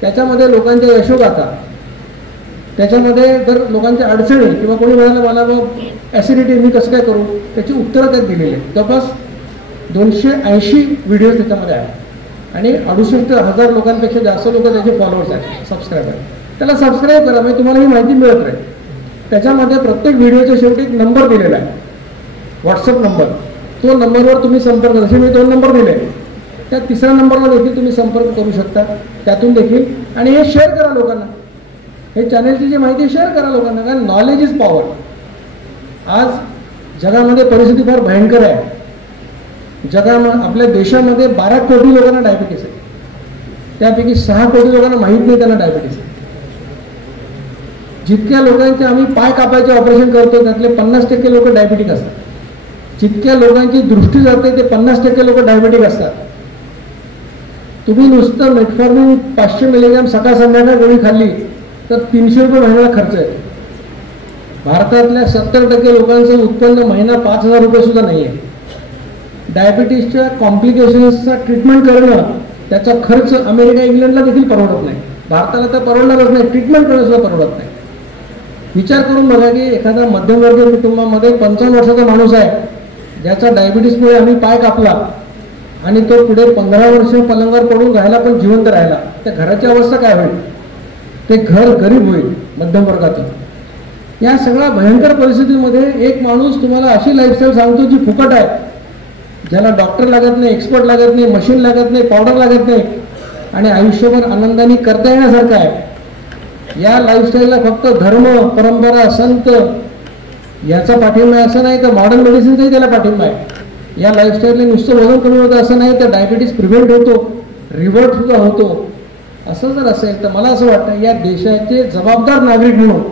त्याच्यामध्ये लोकांच्या यशोगाथा, त्याच्यामध्ये जर लोकांच्या अडचणी किंवा कोणी म्हणालं मला ॲसिडिटी मी कसं काय करू, त्याची उत्तरं त्यात दिलेली आहेत. जवळपास 280 व्हिडिओज त्याच्यामध्ये आहेत आणि 68,000 लोकांपेक्षा जास्त लोक त्याचे फॉलोअर्स आहेत, सबस्क्रायबर. त्याला सबस्क्राईब करा म्हणजे तुम्हाला ही माहिती मिळत राहील. त्याच्यामध्ये प्रत्येक व्हिडिओच्या शेवटी एक नंबर दिलेला आहे, व्हॉट्सअप नंबर. तो नंबरवर तुम्ही संपर्क, जसे मी 2 नंबर दिले, त्या 3ऱ्या नंबरला देखील तुम्ही संपर्क करू शकता त्यातून देखील. आणि हे शेअर करा लोकांना, हे चॅनलची जी माहिती शेअर करा लोकांना, कारण नॉलेज इज पॉवर. आज जगामध्ये परिस्थिती फार भयंकर आहे. आपल्या देशामध्ये 12 कोटी लोकांना डायबिटीस आहे, त्यापैकी 6 कोटी लोकांना माहीत नाही त्यांना डायबिटीस आहे. जितक्या लोकांचे आम्ही पाय कापायचे ऑपरेशन करतो त्यातले 50% लोक डायबिटिक असतात. जितक्या लोकांची दृष्टी जाते ते 50% लोक डायबिटिक असतात. तुम्ही नुसतं मेटफॉर्मिन 500 मिलीग्रॅम सकाळ संध्याकाळ गोळी खाल्ली तर 300 रुपये महिन्याला खर्च येतो. भारतातल्या 70% लोकांचं उत्पन्न महिना 5,000 रुपये सुद्धा नाही आहे. डायबिटीसच्या कॉम्प्लिकेशन्सचा ट्रीटमेंट करणं, त्याचा खर्च अमेरिका, इंग्लंडला देखील परवडत नाही. भारताला तर परवडणारच नाही, ट्रीटमेंट करणं सुद्धा परवडत नाही. विचार करून बघा की एखादा मध्यमवर्गीय कुटुंबामध्ये 55 वर्षाचा माणूस आहे, ज्याचा डायबिटीसमुळे आम्ही पाय कापला आणि तो पुढे 15 वर्ष पलंगावर पडून राहिला पण जिवंत राहिला, त्या घराची अवस्था काय होईल? ते घर गरीब होईल मध्यम वर्गातून. या सगळ्या भयंकर परिस्थितीमध्ये एक माणूस तुम्हाला अशी लाईफस्टाईल सांगतो जी फुकट आहे, ज्याला डॉक्टर लागत नाही, एक्सपर्ट लागत नाही, मशीन लागत नाही, पावडर लागत नाही आणि आयुष्यभर आनंदाने करता येण्यासारखं आहे. या लाईफस्टाईलला फक्त धर्म, परंपरा, संत याचा पाठिंबा आहे असं नाही, तर मॉडर्न मेडिसिनचाही त्याला पाठिंबा आहे. या लाईफस्टाईलने नुसतं वजन कमी होतं असं नाही, तर डायबिटीस प्रिव्हेंट होतो, रिव्हर्ट सुद्धा होतो. असं जर असेल तर मला असं वाटतं या देशाचे जबाबदार नागरिक म्हणून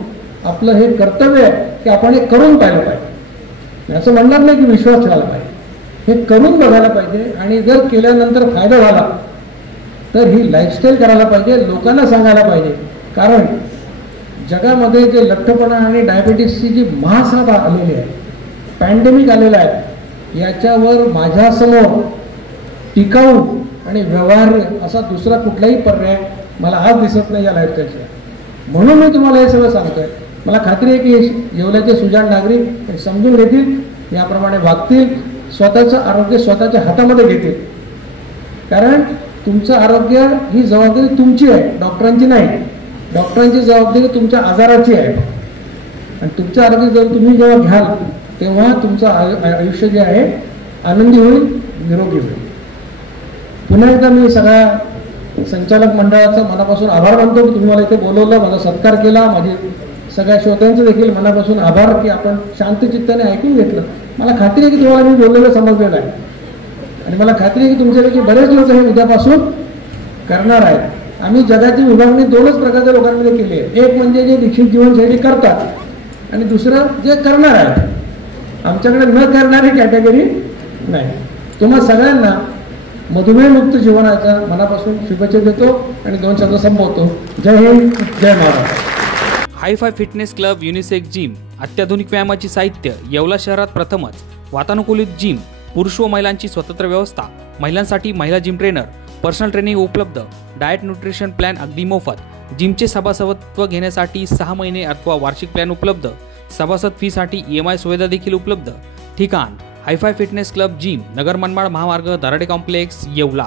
आपलं हे कर्तव्य आहे की आपण हे करून पाहिलं पाहिजे. असं म्हणणार नाही की विश्वास ठेवायला पाहिजे, हे करून बघायला पाहिजे. आणि जर केल्यानंतर फायदा झाला तर ही लाईफस्टाईल करायला पाहिजे, लोकांना सांगायला पाहिजे. कारण जगामध्ये जे लठ्ठपणा आणि डायबिटीसची जी महासाथ आलेली आहे, पॅन्डेमिक आलेला आहे, याच्यावर माझ्यासमोर टिकाऊ आणि व्यवहार्य असा दुसरा कुठलाही पर्याय मला आज दिसत नाही या लाईफस्टाईलचा. म्हणून मी तुम्हाला हे सगळं सांगतोय. मला खात्री आहे की येवल्याचे सुजाण नागरिक हे समजून घेतील, याप्रमाणे वागतील, स्वतःचं आरोग्य स्वतःच्या हातामध्ये घेतील. कारण तुमचं आरोग्य ही जबाबदारी तुमची आहे, डॉक्टरांची नाही. डॉक्टरांची जबाबदारी तुमच्या आजाराची आहे आणि तुमचं आरोग्य जर तुम्ही जेव्हा घ्याल तेव्हा तुमचं आयुष्य जे आहे आनंदी होईल, निरोगी होईल. पुन्हा एकदा मी सगळ्या संचालक मंडळाचा मनापासून आभार मानतो की तुम्ही मला इथे बोलवलं, माझा सत्कार केला, माझी सगळ्या श्रोत्यांचं देखील मनापासून आभार की आपण शांत चित्ताने ऐकून घेतलं. मला खात्री आहे की तुम्हाला मी बोललेलं समजलेलं आहे आणि मला खात्री आहे की तुमच्यापैकी बरेच लोक हे उद्यापासून करणार आहेत. आम्ही जगाची विभागणी दोनच प्रकारच्या लोकांमध्ये केली आहे. एक म्हणजे जे दीक्षित जीवनशैली करतात आणि दुसरं जे करणार आहेत. आमच्याकडे न करणारी कॅटेगरी नाही. तुम्हा सगळ्यांना मधुमेहमुक्त जीवनाच्या मनापासून शुभेच्छा देतो आणि 2 शब्द संपवतो. जय हिंद, जय Maharashtra. Hi fi fitness club unisex gym, अत्याधुनिक व्यायामाची साहित्य, येवला शहरात प्रथमच, वातानुकूलित जिम, पुरुष व महिलांची स्वतंत्र व्यवस्था, महिलांसाठी महिला जिम ट्रेनर, पर्सनल ट्रेनिंग उपलब्ध, डाएट न्यूट्रिशन प्लॅन अगदी मोफत, जिमचे सभासदत्व घेण्यासाठी 6 महिने अथवा वार्षिक प्लॅन उपलब्ध, सभासद फीसाठी EMI सुविधा देखील उपलब्ध. ठिकाण hi fi fitness club gym, Nagar Manmad महामार्ग, दराडे कॉम्प्लेक्स, येवला.